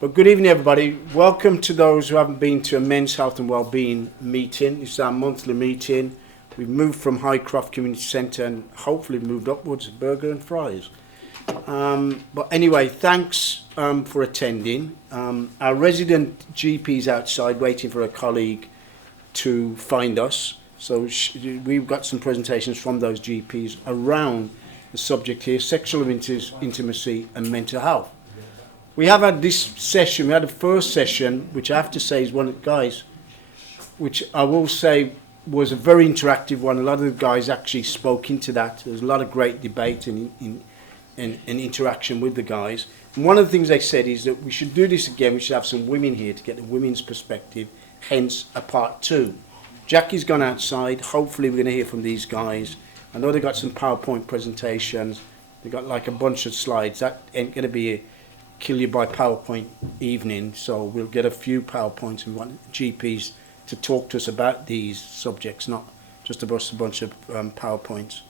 But good evening, everybody. Welcome to those who haven't been to a Men's Health and Wellbeing meeting. It's our monthly meeting. We've moved from Highcroft Community Centre and hopefully moved upwards to Burger and Fries. But anyway, thanks for attending. Our resident GP's outside waiting for a colleague to find us. So we've got some presentations from those GPs around the subject here, sexual intimacy and mental health. We have had this session, we had the first session, which I have to say is one of the guys, which I will say was a very interactive one. A lot of the guys actually spoke into that. There was a lot of great debate and interaction with the guys. And one of the things they said is that we should do this again, we should have some women here to get the women's perspective, hence a part 2. Jackie's gone outside, hopefully we're going to hear from these guys. I know they've got some PowerPoint presentations, they've got like a bunch of slides. That ain't going to be a kill you by PowerPoint evening, so we'll get a few PowerPoints and want GPs to talk to us about these subjects, not just a bunch of PowerPoints.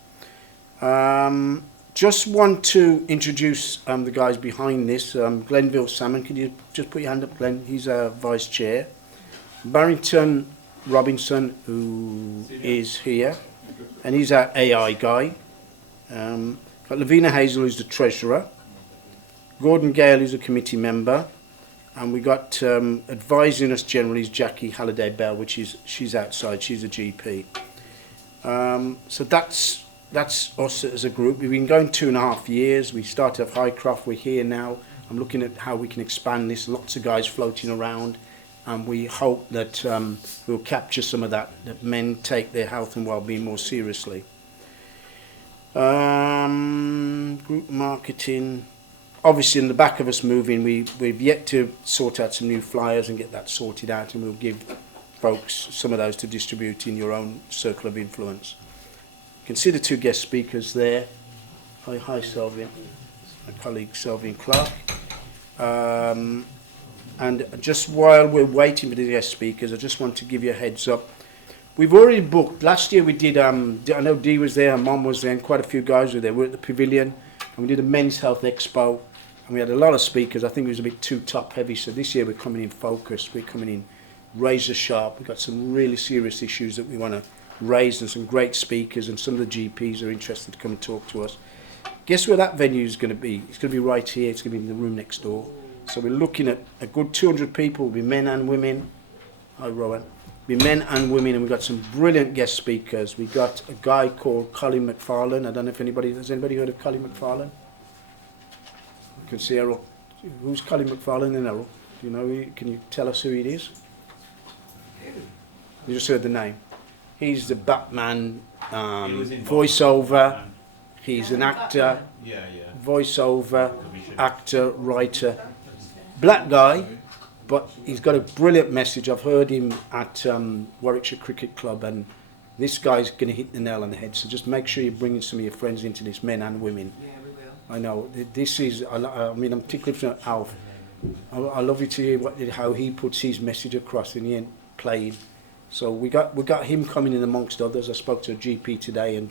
Just want to introduce the guys behind this. Glenville Salmon, could you just put your hand up, Glenn? He's our Vice Chair. Barrington Robinson, who is here, and he's our AI guy. Got Lavina Hazel, who's the Treasurer. Gordon Gale, who's a committee member, and we got advising us generally is Jackie Halliday Bell, she's outside, she's a GP. So that's us as a group. We've been going 2.5 years. We started at Highcroft, we're here now. I'm looking at how we can expand this. Lots of guys floating around, and we hope that we'll capture some of that men take their health and well-being more seriously. Group marketing. Obviously, in the back of us moving, we've yet to sort out some new flyers and get that sorted out, and we'll give folks some of those to distribute in your own circle of influence. You can see the 2 guest speakers there. Hi Selvin, my colleague Selvin Clark. And just while we're waiting for the guest speakers, I just want to give you a heads up. We've already booked. Last year we did, I know Dee was there, and Mom was there, and quite a few guys were there. We're at the Pavilion, and we did a Men's Health Expo. And we had a lot of speakers. I think it was a bit too top heavy. So this year we're coming in focused. We're coming in razor sharp. We've got some really serious issues that we want to raise, and some great speakers, and some of the GPs are interested to come and talk to us. Guess where that venue is going to be? It's going to be right here. It's going to be in the room next door. So we're looking at a good 200 people. It'll be men and women. Hi, Rowan. It'll be men and women, and we've got some brilliant guest speakers. We've got a guy called Colin McFarlane. I don't know if has anybody heard of Colin McFarlane? You can see Errol. Who's Colin McFarlane and Errol? Do you know? Can you tell us who it is? You just heard the name. He's the Batman voiceover. He's an actor, voiceover, actor, writer. Black guy, but he's got a brilliant message. I've heard him at Warwickshire Cricket Club, and this guy's going to hit the nail on the head. So just make sure you're bringing some of your friends into this, men and women. I know, this is, I mean, I'm tickled for Alf. I love you to hear how he puts his message across, and he ain't playing. So we got him coming in amongst others. I spoke to a GP today, and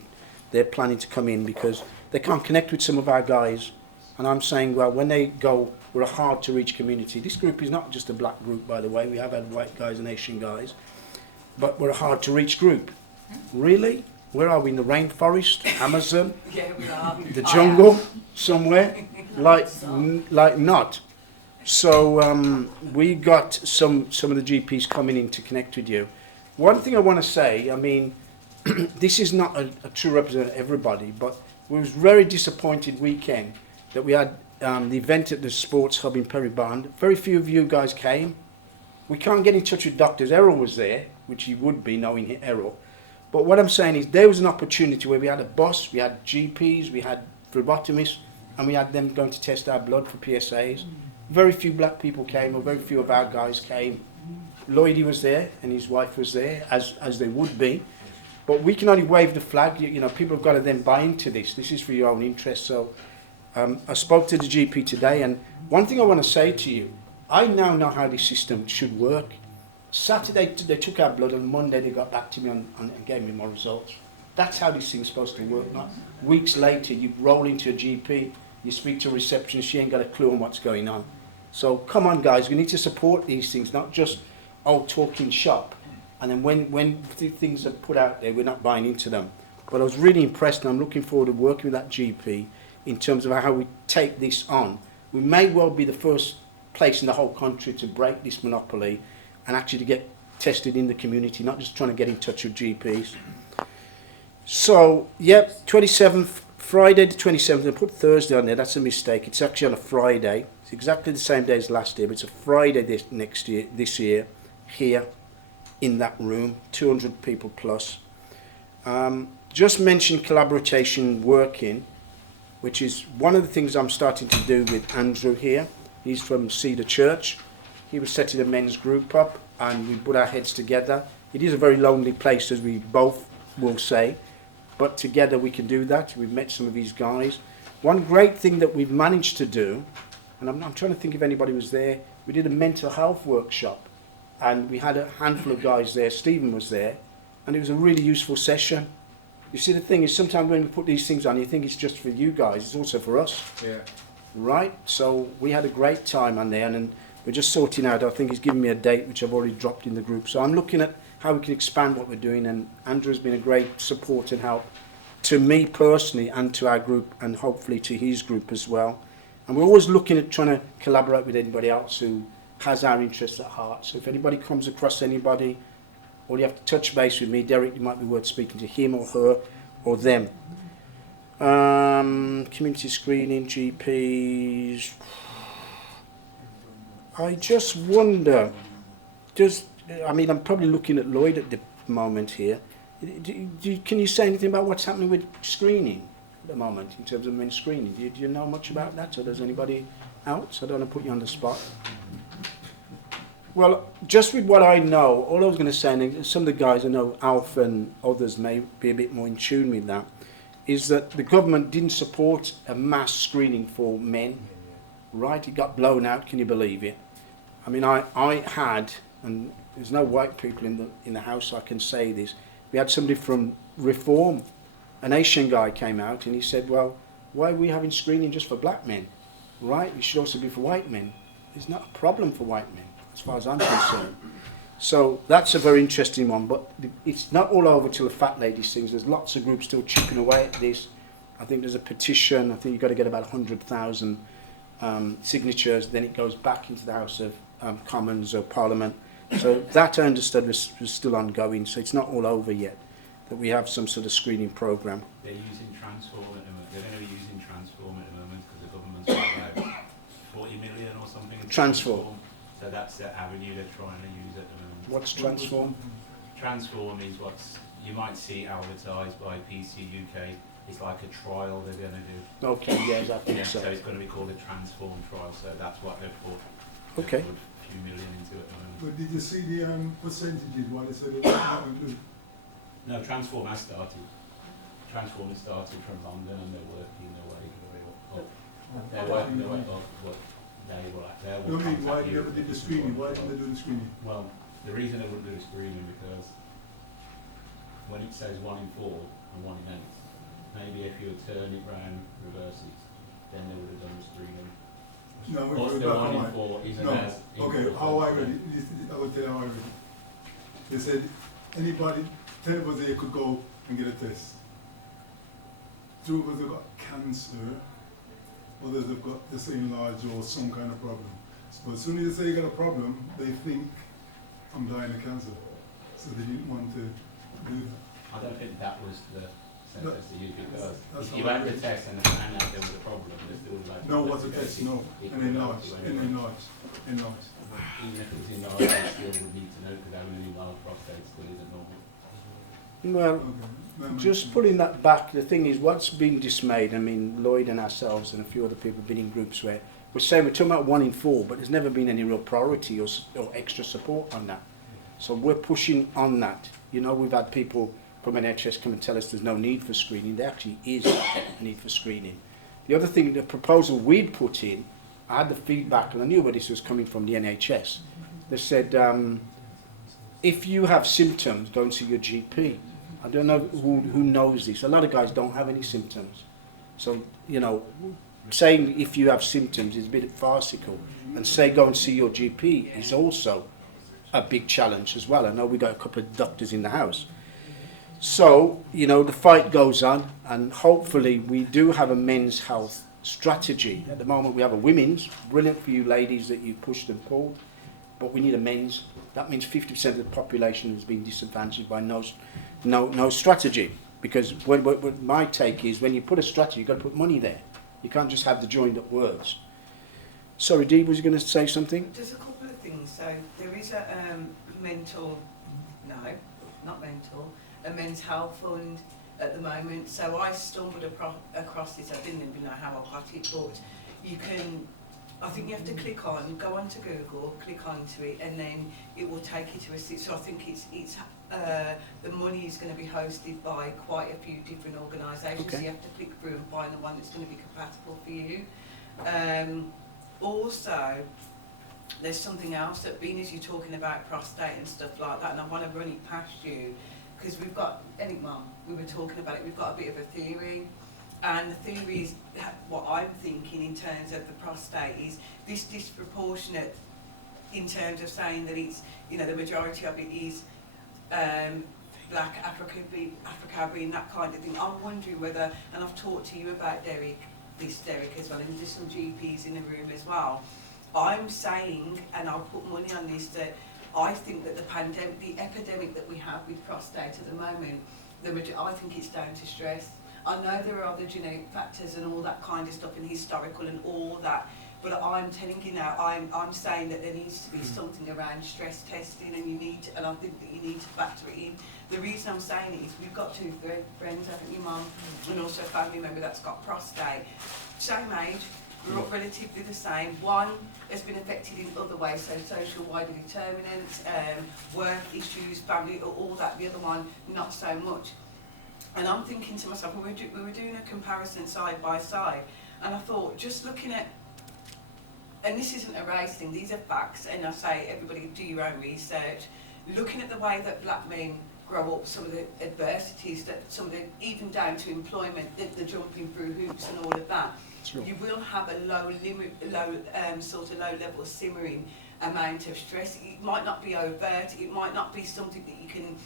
they're planning to come in because they can't connect with some of our guys. And I'm saying, well, when they go, we're a hard to reach community. This group is not just a black group, by the way. We have had white guys and Asian guys, but we're a hard to reach group. Really? Where are we? In the rainforest, Amazon, Yeah, we are. the jungle, somewhere? Like not. So we got some of the GPs coming in to connect with you. One thing I want to say, I mean, this is not a true representative of everybody, but we was very disappointed weekend that we had the event at the Sports Hub in Perry Barn. Very few of you guys came. We can't get in touch with doctors. Errol was there, which he would be, knowing Errol. But what I'm saying is there was an opportunity where we had a bus, we had GPs, we had phlebotomists, and we had them going to test our blood for PSAs. Very few black people came, or very few of our guys came. Lloydie was there, and his wife was there, as they would be. But we can only wave the flag. You know, people have got to then buy into this. This is for your own interest. So I spoke to the GP today, and one thing I want to say to you, I now know how this system should work. Saturday they took our blood, and Monday they got back to me and gave me my results. That's how this thing's supposed to work. Not weeks later you roll into a GP, you speak to a receptionist, she ain't got a clue on what's going on. So come on, guys, we need to support these things, not just talking shop. And then when things are put out there, we're not buying into them. But I was really impressed, and I'm looking forward to working with that GP in terms of how we take this on. We may well be the first place in the whole country to break this monopoly and actually to get tested in the community, not just trying to get in touch with GPs. So, yep, 27th, Friday the 27th, I put Thursday on there, that's a mistake. It's actually on a Friday. It's exactly the same day as last year, but it's a Friday this year, here in that room, 200 people plus. Just mentioned collaboration working, which is one of the things I'm starting to do with Andrew here. He's from Cedar Church. He was setting a men's group up, and we put our heads together. It is a very lonely place, as we both will say, but together we can do that. We've met some of these guys. One great thing that we've managed to do, and I'm trying to think if anybody was there, we did a mental health workshop, and we had a handful of guys there. Stephen was there, and it was a really useful session. You see, the thing is, sometimes when we put these things on, you think it's just for you guys, it's also for us. Yeah. Right? So we had a great time on there, and we're just sorting out, I think he's given me a date, which I've already dropped in the group. So I'm looking at how we can expand what we're doing, and Andrew's been a great support and help to me personally and to our group, and hopefully to his group as well. And we're always looking at trying to collaborate with anybody else who has our interests at heart. So if anybody comes across anybody, or you have to touch base with me, Derek, it might be worth speaking to him or her or them. Community screening, GPs. I just wonder, I'm probably looking at Lloyd at the moment here. Can you say anything about what's happening with screening at the moment in terms of men's screening? Do you know much about that, or does anybody else? I don't want to put you on the spot. Well, just with what I know, all I was going to say, and some of the guys I know, Alf and others may be a bit more in tune with that, is that the government didn't support a mass screening for men, right? It got blown out, can you believe it? I mean, I had, and there's no white people in the house, so I can say this, we had somebody from Reform, an Asian guy came out, and he said, well, why are we having screening just for black men, right? It should also be for white men. There's not a problem for white men, as far as I'm concerned. So that's a very interesting one, but it's not all over till the fat lady sings. There's lots of groups still chipping away at this. I think there's a petition. I think you've got to get about 100,000 signatures. Then it goes back into the House of Commons or Parliament. So that I understood was still ongoing. So it's not all over yet, that we have some sort of screening program. They're using Transform at the moment. They're going to be using Transform at the moment because the government's got about 40 million or something. Transform. So that's the avenue they're trying to use at the moment. What's Transform? Transform is what you might see advertised by PC UK. It's like a trial they're going to do. Okay, yes, I think so. So it's going to be called a Transform trial. So that's what they've put. Okay. Put a few million into it at the moment. But did you see the percentages? What they said it was No, Transform has started. Transform has started from London, and they're working their way up. They're working their way up. What they will. No, I mean, why they never did the screening? Why didn't they do the screening? Well, the reason they wouldn't do the screening because when it says 1 in 4 and 1 in 8, maybe if you would turn it round, reverse it, then they would have done the screening. No, What's the 1 in 4 isn't no. as Okay, how I read it, I will tell you how I read it. They said anybody, 10 of us here could go and get a test. 2 of us have got cancer, others have got the same large or some kind of problem. But as soon as they say you got a problem, they think I'm dying of cancer. So they didn't want to do that. I don't think that was the sentence to use because That's if you had the test and they found out there was a problem, they still like. No, what's a test? No, and enlarged. Even if it was enlarged, they still would need to know because having an enlarged prostate still isn't normal. Well, Okay. just putting that back, the thing is, what's been dismayed, I mean, Lloyd and ourselves and a few other people have been in groups where we're saying we're talking about 1 in 4, but there's never been any real priority or extra support on that. So we're pushing on that. You know, we've had people from NHS come and tell us there's no need for screening. There actually is a need for screening. The other thing, the proposal we'd put in, I had the feedback, and I knew where this was coming from, the NHS. They said, if you have symptoms, go and see your GP. I don't know who knows this. A lot of guys don't have any symptoms. So, you know, saying if you have symptoms is a bit farcical, and say go and see your GP is also a big challenge as well. I know we got a couple of doctors in the house. So, you know, the fight goes on, and hopefully we do have a men's health strategy. At the moment we have a women's, brilliant for you ladies that you pushed and pulled, but we need a men's. That means 50% of the population has been disadvantaged by no strategy. Because what my take is, when you put a strategy, you've got to put money there. You can't just have the joined up words. Sorry, Dee, was you going to say something? Just a couple of things. So there is a a men's health fund at the moment. So I stumbled across this. I didn't even know how I got it, but you can, I think you have to go onto Google, click onto it, and then it will take you to a site. So I think the money is going to be hosted by quite a few different organisations. Okay. So you have to click through and find the one that's going to be compatible for you. Also, there's something else that, being as you're talking about prostate and stuff like that, and I want to run it past you, because we've got, we were talking about it, we've got a bit of a theory, and the theory is, what I'm thinking in terms of the prostate is this disproportionate, in terms of saying that it's, you know, the majority of it is black, Africa being that kind of thing. I'm wondering whether, and I've talked to you about Derek as well, and there's some GPs in the room as well. I'm saying, and I'll put money on this, that I think that the epidemic that we have with prostate at the moment, I think it's down to stress. I know there are other genetic factors and all that kind of stuff, and historical and all that, but I'm telling you now, I'm saying that there needs to be something around stress testing, and I think that you need to factor it in. The reason I'm saying it is we've got two friends, haven't you, Mum, and also a family member that's got prostate. Same age, we're all relatively the same. One has been affected in other ways, so social wider determinants, work issues, family, all that. The other one, not so much. And I'm thinking to myself, we were doing a comparison side by side, and I thought, just looking at, and this isn't a race thing, these are facts, and I say everybody do your own research. Looking at the way that black men grow up, some of the adversities, that some of the, even down to employment, the jumping through hoops and all of that, sure. You will have a low level simmering amount of stress. It might not be overt, it might not be something that you can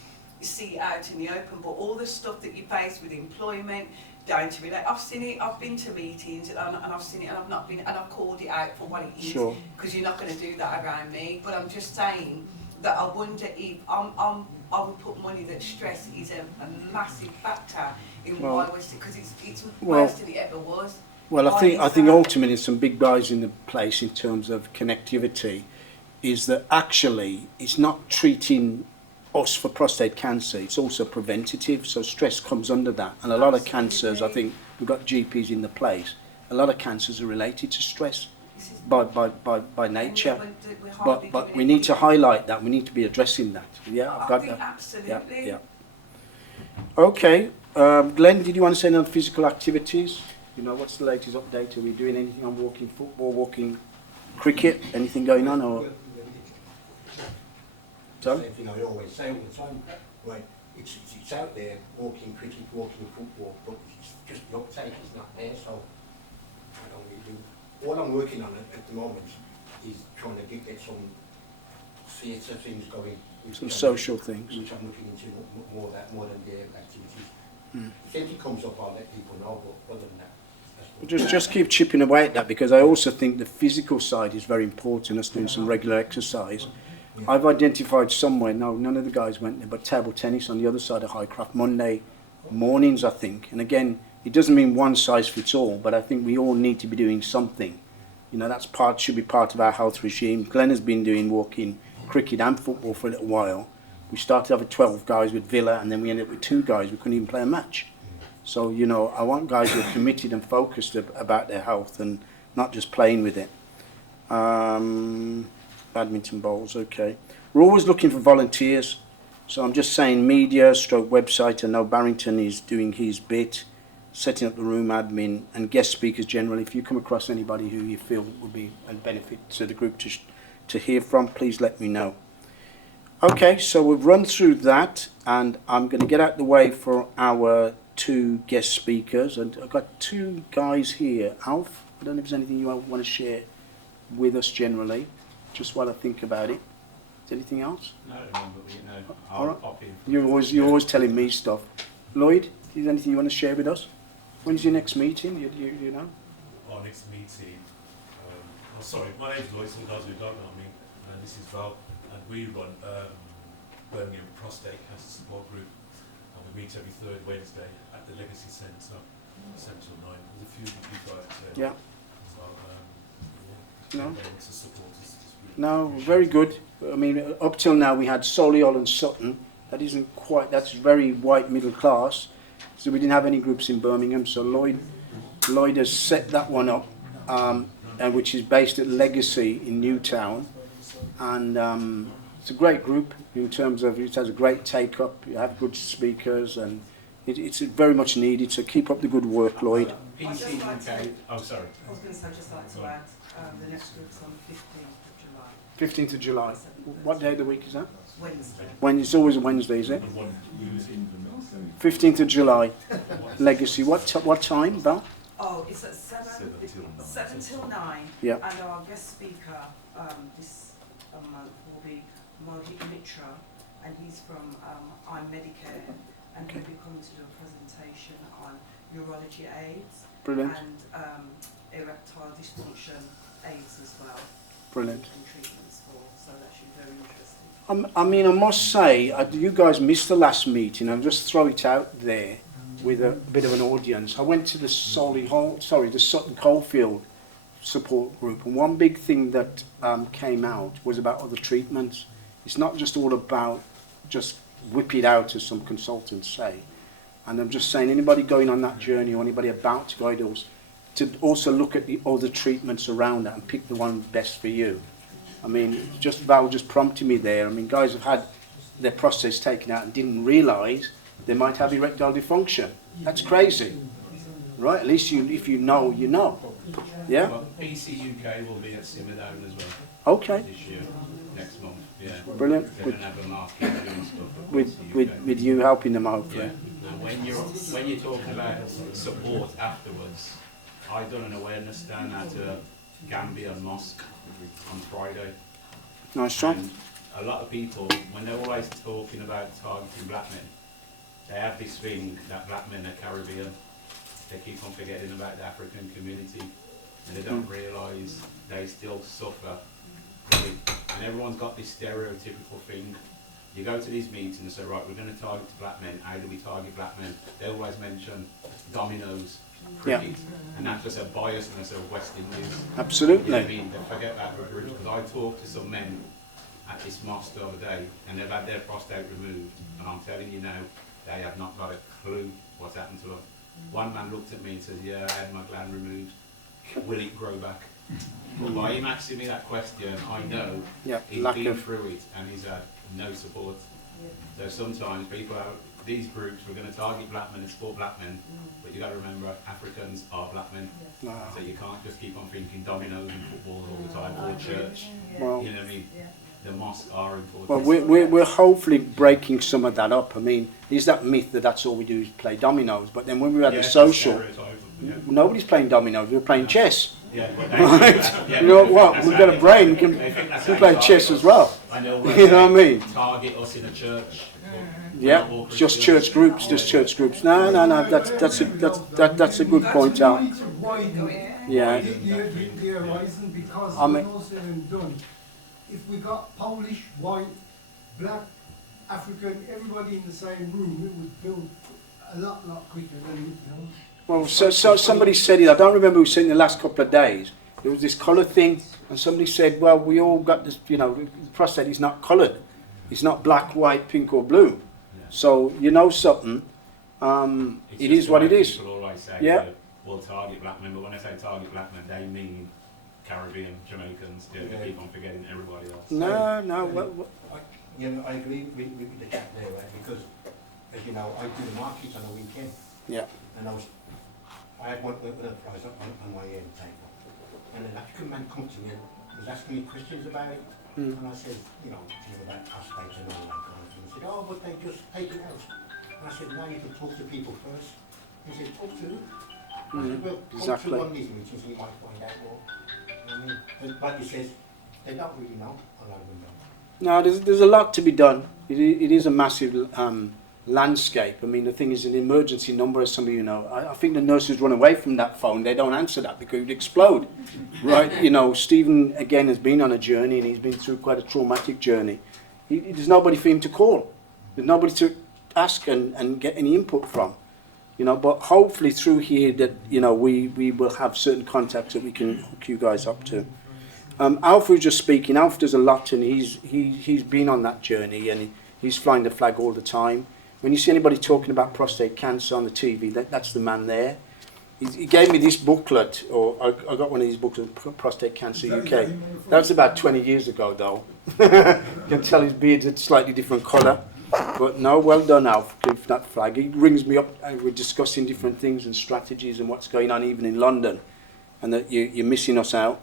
see out in the open, but all the stuff that you face with employment, down to relate. I've seen it, I've been to meetings and I've seen it, and I've not been, and I've called it out for what it is, because you're not going to do that around me. But I'm just saying that I wonder if I would put money that stress is a massive factor in why we're sick, because it's worse than it ever was. Well, I think ultimately some big guys in the place in terms of connectivity is that actually it's not treating us for prostate cancer, it's also preventative, so stress comes under that. And a lot of cancers, I think we've got GPs in the place, a lot of cancers are related to stress by nature. But we need to highlight that, we need to be addressing that. Yeah, I've got that. Absolutely. Yeah. Okay, Glenn, did you want to say anything on physical activities? You know, what's the latest update? Are we doing anything on walking football, walking cricket, anything going on, or? Same thing I always say all the time, right? It's out there, walking cricket, walking football, but it's just the uptake is not there, so I don't really do. All I'm working on at the moment is trying to get some theatre things going. Some social things. Which I'm looking into more than the activities. If anything comes up, I'll let people know, but other than that, just keep chipping away at that, because I also think the physical side is very important, us doing some regular exercise. Yeah. I've identified somewhere, no, none of the guys went there, but table tennis on the other side of Highcroft, Monday mornings, I think. And again, it doesn't mean one size fits all, but I think we all need to be doing something. You know, should be part of our health regime. Glenn has been doing walking, cricket and football for a little while. We started off with 12 guys with Villa, and then we ended up with 2 guys. We couldn't even play a match. So, you know, I want guys who are committed and focused about their health and not just playing with it. Badminton bowls, okay. We're always looking for volunteers. So I'm just saying media, website. I know Barrington is doing his bit, setting up the room admin and guest speakers generally. If you come across anybody who you feel would be a benefit to the group to hear from, please let me know. Okay, so we've run through that, and I'm going to get out the way for our 2 guest speakers, and I've got 2 guys here. Alf, I don't know if there's anything you want to share with us generally, just while I think about it. Is there anything else? No, but you know, All I'll right. pop in. You're always telling me stuff. Lloyd, is there anything you want to share with us? When's your next meeting? You know? Our next meeting. Sorry, my name is Lloyd, so those who don't know me, this is Val, and we run Birmingham Prostate Cancer Support Group, and we meet every 3rd Wednesday at the Legacy Centre, 7 till 9. There's a few of you guys there. Yeah. So, No. to support us. No, very good. I mean, up till now we had Solihull and Sutton. That isn't quite. That's very white middle class. So we didn't have any groups in Birmingham. So Lloyd has set that one up, and which is based at Legacy in Newtown, and it's a great group in terms of it has a great take up. You have good speakers, and it's very much needed. So keep up the good work, Lloyd. PC UK. Oh, sorry. I was going to say, just like to add, the next group's on 15th of July. 15th of July. What day of the week is that? Wednesday. When it's always a Wednesday, is it? And one using 15th of July. Legacy. What time, Val? Oh, it's at 7 till 9. Yeah. And our guest speaker this month will be Mohit Mitra, and he's from iMedicare, and he'll be coming to do a presentation on urology AIDS Brilliant. and erectile dysfunction AIDS as well. Brilliant. And treatments for, so that should be very interesting. I mean, I must say, you guys missed the last meeting. I'll just throw it out there with a bit of an audience. I went to the the Sutton Coldfield support group, and one big thing that came out was about other treatments. It's not just all about just whip it out, as some consultants say. And I'm just saying, anybody going on that journey or anybody about to go those, to also look at the other treatments around that and pick the one best for you. I mean, Val just prompted me there. I mean, guys have had their prostates taken out and didn't realise they might have erectile dysfunction. That's crazy, right? At least if you know, you know. Yeah? Well, PC UK will be at Simmerdown as well Okay. this year, next month. Yeah. Brilliant. They're going to have a market doing stuff at With, PC with, UK. with you helping them hopefully. Yeah. And when you're talking about support afterwards, I done an awareness stand at Gambia Mosque on Friday. Nice job. And a lot of people, when they're always talking about targeting black men, they have this thing that black men are Caribbean. They keep on forgetting about the African community, and they don't realise they still suffer. And everyone's got this stereotypical thing. You go to these meetings and say, right, we're going to target black men. How do we target black men? They always mention dominoes, cricket, and that's just a biasness of West Indies. Absolutely. You know what I mean? They forget that group, because I talked to some men at this mosque the other day, and they've had their prostate removed, and I'm telling you now, they have not got a clue what's happened to them. One man looked at me and says, yeah, I had my gland removed. Will it grow back? But by him asking me that question, I know he's been through it and he's had no support. So sometimes people are, these groups, we're going to target black men and support black men, but you've got to remember, Africans are black men. Wow. So you can't just keep on thinking dominoes and football all the time, or church. Well, You know what I mean? The mosques are important. well, we're hopefully breaking some of that up. I mean, there's that myth that that's all we do is play dominoes. But then when we were at the it's a social, stereotype, yeah. nobody's playing dominoes. We're playing chess. Yeah, Right? yeah. You know what? We've got a brain. We They think that's can how play you chess target as well. us. I know. You know what I mean? Target us in a church. Yeah, it's just church groups. Just church groups. No. That's a good point out. Yeah. The horizon, because I mean- when all said and done, if we got Polish, white, black, African, everybody in the same room, it would build a lot quicker than, you know. Well, so somebody said it. I don't remember who said it in the last couple of days. There was this colour thing, and somebody said, "Well, we all got this. You know, the prostate is not coloured. It's not black, white, pink, or blue. So you know something. It's It just is the what way it is. People always say, Yeah. we'll target black men, but when I say target black men, they mean Caribbean, Jamaicans. They keep on forgetting everybody else. No. I agree with the chap there, right? Because, as you know, I do the markets on the weekend. Yeah. And I had one with a prize on my table. And an African man come to me and was asking me questions about it. And I said, you know, about prostate and all that kind of thing. He said, oh, but they just take it out. And I said, no, you can talk to people first. He said, talk to. Well, exactly. come to one of these meetings and you might find out more. I mean, but he says, they don't really know, a lot of them don't. No, there's a lot to be done. It is a massive landscape. I mean, the thing is, an emergency number, as some of you know, I think the nurses run away from that phone. They don't answer that because it would explode, right? You know, Stephen, again, has been on a journey and he's been through quite a traumatic journey. There's nobody for him to call. There's nobody to ask and get any input from. You know, but hopefully through here that, you know, we will have certain contacts that we can hook you guys up to. Alf was just speaking. Alf does a lot, and he's been on that journey, and he's flying the flag all the time. When you see anybody talking about prostate cancer on the TV, that's the man there. He gave me this booklet, or I got one of these booklets, Prostate Cancer UK. That was about 20 years ago, though. You can tell his beard's a slightly different colour. But no, well done, Alf, for that flag. He rings me up, and we're discussing different things and strategies and what's going on, even in London, and that you're missing us out.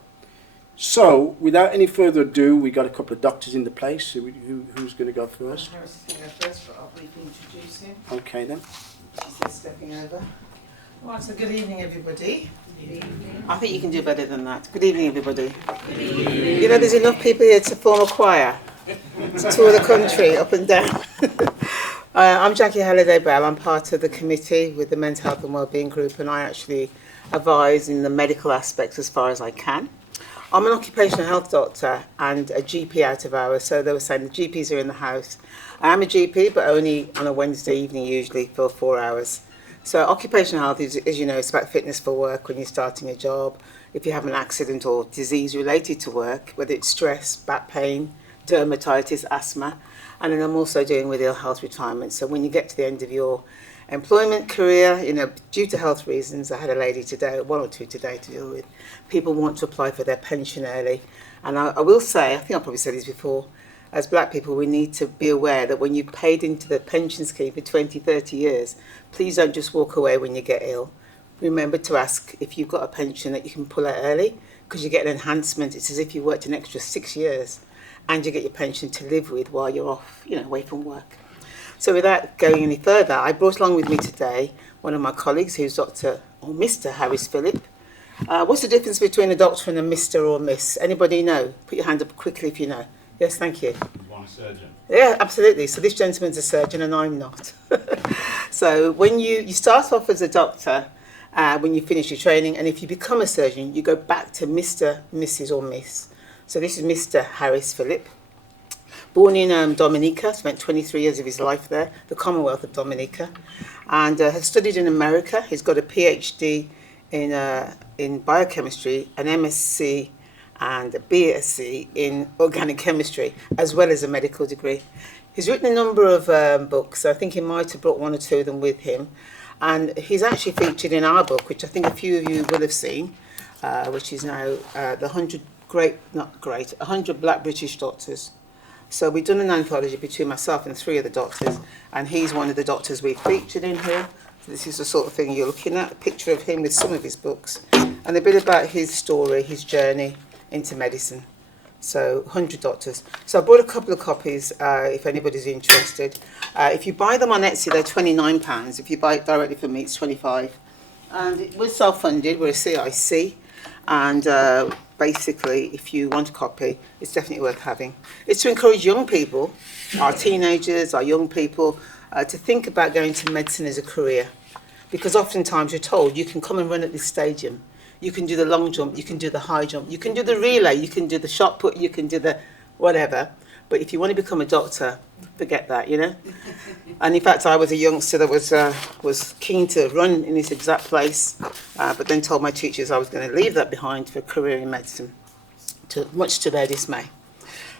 So, without any further ado, we got a couple of doctors in the place. Who's going to go first? Harris is going to go first, but I'll briefly introduce him. Okay, then. She's stepping over. Right, so good evening, everybody. Good evening. I think you can do better than that. Good evening, everybody. Good evening. You know, there's enough people here to form a choir, to tour the country up and down. I'm Jackie Halliday-Bell. I'm part of the committee with the Mental Health and Wellbeing group, and I actually advise in the medical aspects as far as I can. I'm an occupational health doctor and a GP out of hours, so they were saying the GPs are in the house. I am a GP, but only on a Wednesday evening usually for 4 hours. So occupational health is, as you know, it's about fitness for work when you're starting a job. If you have an accident or disease related to work, whether it's stress, back pain, dermatitis, asthma, and then I'm also doing with ill health retirement. So when you get to the end of your employment career, you know, due to health reasons, I had a lady today, one or two today to deal with. People want to apply for their pension early. And I will say, I think I probably said this before, as black people, we need to be aware that when you've paid into the pension scheme for 20, 30 years, please don't just walk away when you get ill. Remember to ask if you've got a pension that you can pull out early, because you get an enhancement. It's as if you worked an extra 6 years and you get your pension to live with while you're off, you know, away from work. So without going any further, I brought along with me today one of my colleagues who's Dr. or Mr. Harris Phillip. What's the difference between a doctor and a Mr. or Miss? Anybody know? Put your hand up quickly if you know. Yes, thank you. You want a surgeon? Yeah, absolutely. So this gentleman's a surgeon and I'm not. So when you start off as a doctor, when you finish your training, and if you become a surgeon, you go back to Mr., Mrs. or Miss. So this is Mr. Harris Phillip. Born in Dominica, spent 23 years of his life there, the Commonwealth of Dominica, and has studied in America. He's got a PhD in biochemistry, an MSc and a BSc in organic chemistry, as well as a medical degree. He's written a number of books. I think he might have brought one or two of them with him. And he's actually featured in our book, which I think a few of you will have seen, which is now the 100 Black British Doctors. So we've done an anthology between myself and 3 of the doctors, and he's one of the doctors we've featured in here. So this is the sort of thing you're looking at, a picture of him with some of his books, and a bit about his story, his journey into medicine. So 100 doctors. So I bought a couple of copies if anybody's interested. If you buy them on Etsy, they're £29. If you buy it directly from me, it's £25. And we're self-funded, we're a CIC, and basically, if you want a copy, it's definitely worth having. It's to encourage young people, our teenagers, our young people, to think about going to medicine as a career. Because oftentimes you're told you can come and run at this stadium, you can do the long jump, you can do the high jump, you can do the relay, you can do the shot put, you can do the whatever. But if you want to become a doctor, forget that, you know. And in fact, I was a youngster that was keen to run in this exact place, but then told my teachers I was going to leave that behind for a career in medicine, much to their dismay.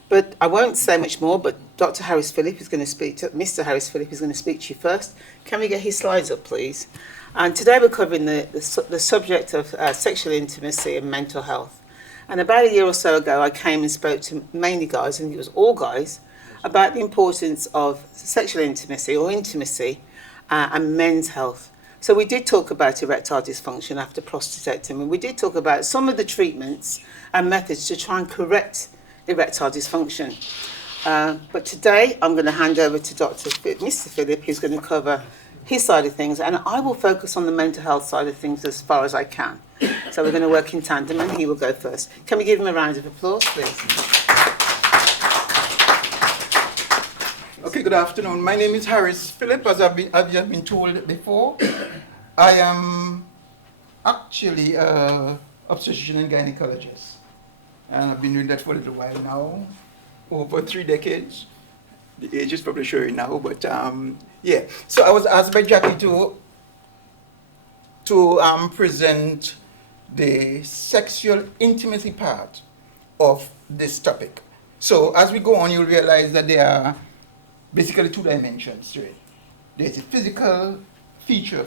But I won't say much more, but Dr. Harris Phillip is going to speak to, Mr. Harris Phillip is going to speak to you first. Can we get his slides up, please? And today we're covering the subject of sexual intimacy and mental health. And about a year or so ago, I came and spoke to mainly guys, and it was all guys, about the importance of sexual intimacy or intimacy and men's health. So we did talk about erectile dysfunction after prostatectomy. We did talk about some of the treatments and methods to try and correct erectile dysfunction. But today I'm going to hand over to Mr. Phillip, who's going to cover his side of things, and I will focus on the mental health side of things as far as I can. So we're going to work in tandem, and he will go first. Can we give him a round of applause, please? Okay, good afternoon. My name is Harris Phillip, as you have been told before. I am actually an obstetrician and gynecologist, and I've been doing that for a little while now, over 3 decades. The age is probably showing now, but yeah. So I was asked by Jackie to present the sexual intimacy part of this topic. So as we go on, you'll realize that there are basically 2 dimensions to it. There's a physical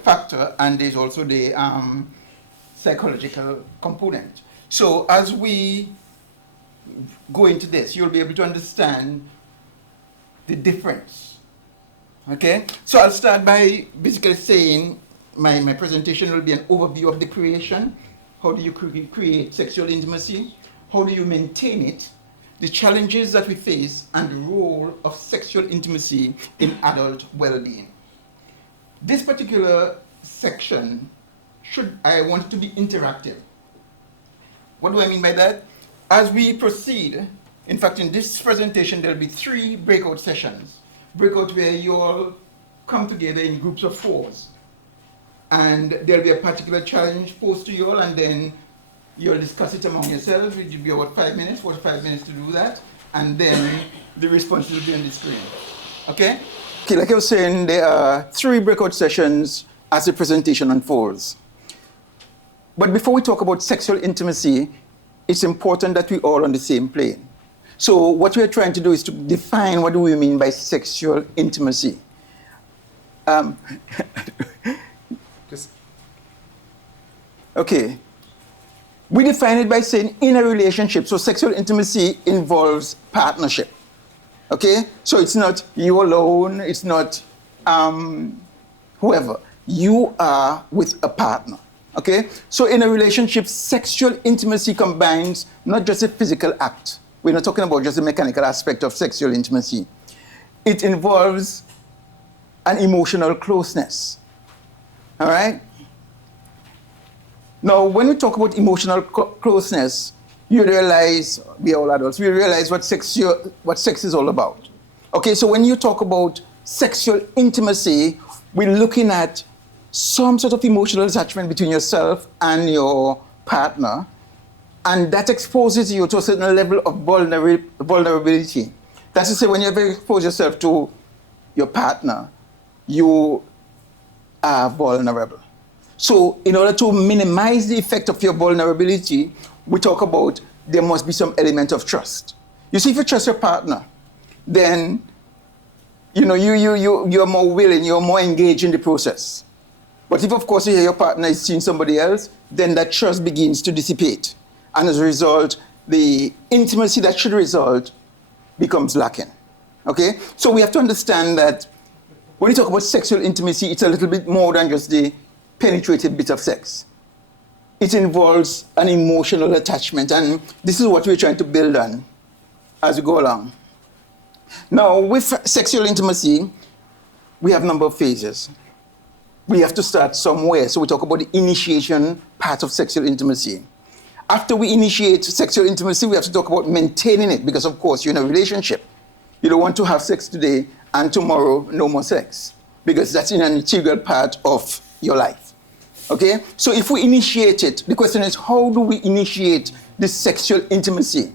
factor, and there's also the psychological component. So as we go into this, you'll be able to understand the difference. Okay? So I'll start by basically saying my presentation will be an overview of the creation. How do you create sexual intimacy? How do you maintain it? The challenges that we face, and the role of sexual intimacy in adult well-being. This particular section I want it to be interactive. What do I mean by that? As we proceed, in fact, in this presentation, there'll be 3 breakout sessions. Breakout where you all come together in groups of 4s. And there'll be a particular challenge posed to you all, and then you'll discuss it among yourselves. It will be about 5 minutes, 45 minutes to do that. And then the response will be on the screen. Okay? Okay, like I was saying, there are 3 breakout sessions as the presentation unfolds. But before we talk about sexual intimacy, it's important that we're all on the same plane. So what we're trying to do is to define what do we mean by sexual intimacy. Okay. We define it by saying in a relationship. So sexual intimacy involves partnership. Okay? So it's not you alone, it's not whoever. You are with a partner. Okay? So in a relationship, sexual intimacy combines not just a physical act. We're not talking about just the mechanical aspect of sexual intimacy. It involves an emotional closeness. All right? Now, when we talk about emotional closeness, you realize, we are all adults, we realize what sex is all about. Okay, so when you talk about sexual intimacy, we're looking at some sort of emotional attachment between yourself and your partner, and that exposes you to a certain level of vulnerability. That's to say, when you ever expose yourself to your partner, you are vulnerable. So in order to minimize the effect of your vulnerability, we talk about there must be some element of trust. You see, if you trust your partner, then you're more willing, you're more engaged in the process. But if, of course, your partner is seeing somebody else, then that trust begins to dissipate. And as a result, the intimacy that should result becomes lacking. Okay? So we have to understand that when you talk about sexual intimacy, it's a little bit more than just the penetrative bit of sex. It involves an emotional attachment, and this is what we're trying to build on as we go along. Now, with sexual intimacy, we have a number of phases. We have to start somewhere, so we talk about the initiation part of sexual intimacy. After we initiate sexual intimacy, we have to talk about maintaining it, because of course, you're in a relationship. You don't want to have sex today and tomorrow no more sex, because that's an integral part of your life. Okay? So if we initiate it, the question is, how do we initiate this sexual intimacy?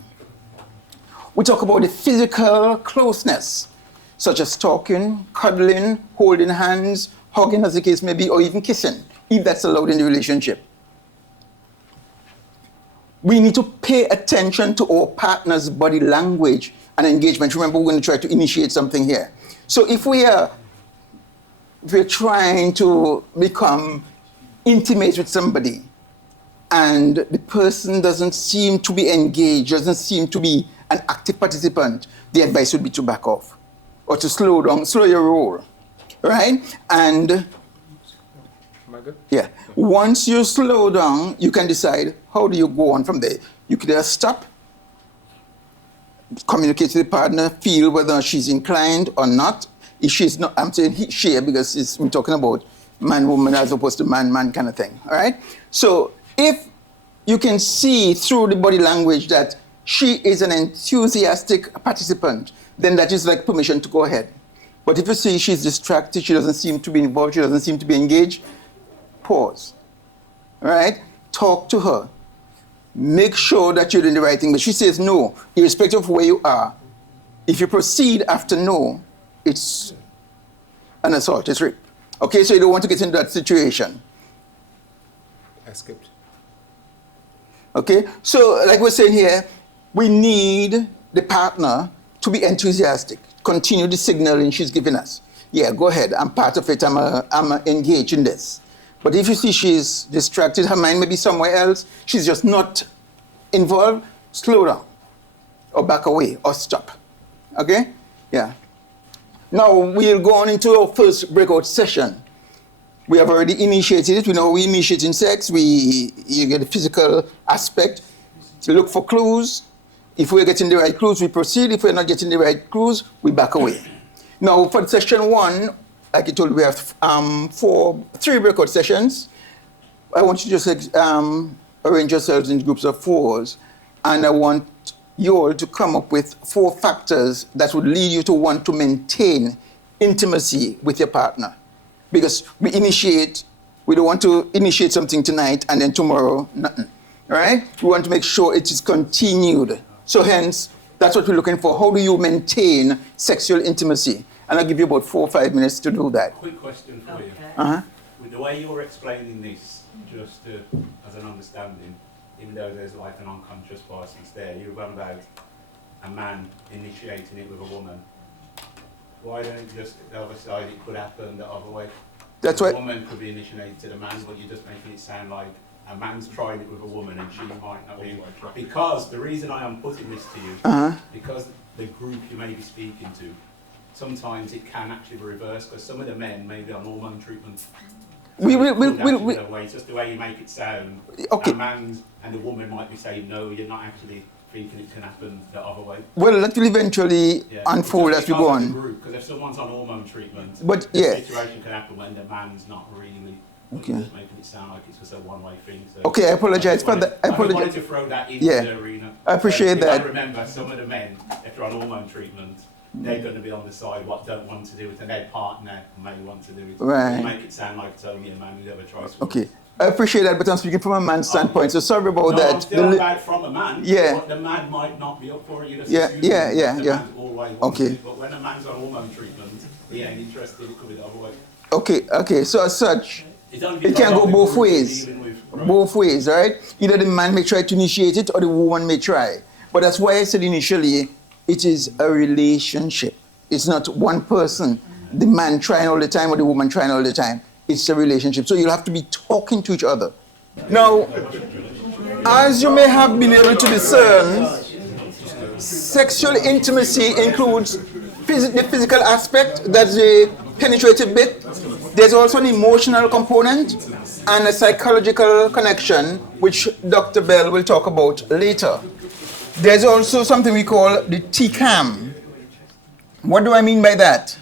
We talk about the physical closeness, such as talking, cuddling, holding hands, hugging as the case may be, or even kissing, if that's allowed in the relationship. We need to pay attention to our partner's body language and engagement. Remember, we're going to try to initiate something here. So if we're trying to become intimate with somebody and the person doesn't seem to be engaged, doesn't seem to be an active participant, the advice would be to back off or to slow down, slow your roll, right? And am I good? Yeah, once you slow down, you can decide how do you go on from there. You could either stop, communicate to the partner, feel whether she's inclined or not, if she's not, I'm saying he, she, because we're talking about man, woman, as opposed to man, man kind of thing, all right? So if you can see through the body language that she is an enthusiastic participant, then that is like permission to go ahead. But if you see she's distracted, she doesn't seem to be involved, she doesn't seem to be engaged, pause, all right? Talk to her. Make sure that you're doing the right thing. But she says no, irrespective of where you are. If you proceed after no, it's an assault, it's rape. Okay, so you don't want to get into that situation. I skipped. Okay, so like we're saying here, we need the partner to be enthusiastic. Continue the signaling she's giving us. Yeah, go ahead, I'm part of it, I'm engaged in this. But if you see she's distracted, her mind may be somewhere else, she's just not involved, slow down, or back away, or stop. Okay? Yeah. Now we'll go on into our first breakout session. We have already initiated it. We know we initiate in sex. You get the physical aspect. To look for clues. If we're getting the right clues, we proceed. If we're not getting the right clues, we back away. Now for session 1, like I told you, we have 3 breakout sessions. I want you to just arrange yourselves in groups of 4s, and I want you all to come up with 4 factors that would lead you to want to maintain intimacy with your partner. Because we don't want to initiate something tonight and then tomorrow, nothing, right? We want to make sure it is continued. So hence, that's what we're looking for. How do you maintain sexual intimacy? And I'll give you about 4 or 5 minutes to do that. Quick question for you. Uh-huh. With the way you're explaining this, just as an understanding, even though there's like an unconscious bias there, you're going about a man initiating it with a woman. Why don't you just the other side, it could happen the other way? That's the what. woman could be initiated to the man, but you're just making it sound like a man's trying it with a woman and she might not be. Because the reason I am putting this to you, because the group you may be speaking to, sometimes it can actually be reversed, because some of the men may be on hormone treatment. So it's just the way you make it sound. Okay. A man and the woman might be saying, no, you're not actually thinking it can happen the other way. Well, that will eventually unfold as we go on. Because if someone's on hormone treatment, but the situation can happen when the man's not really. Okay. Just making it sound like it's just a one-way thing. So okay, I apologize for that. I wanted to throw that into the arena. I appreciate that. I remember some of the men, if they're on hormone treatment, they're going to be on the side what don't want to do it, and their partner may want to do it. Right. You make it sound like it's only a man who ever tries to. Okay. I appreciate that, but I'm speaking from a man's standpoint, so sorry about that. I'm still about from a man, yeah. But the man might not be up for it. You just Yeah. Okay. But when a man's on hormone treatment, he ain't interested, it could be the other way. Okay, so as such, it can go both ways. Both ways, right? Either the man may try to initiate it or the woman may try. But that's why I said initially, it is a relationship. It's not one person, the man trying all the time or the woman trying all the time. It's a relationship. So you'll have to be talking to each other. Now, as you may have been able to discern, sexual intimacy includes the physical aspect, that's the penetrative bit. There's also an emotional component and a psychological connection, which Dr. Bell will talk about later. There's also something we call the TCAM. What do I mean by that?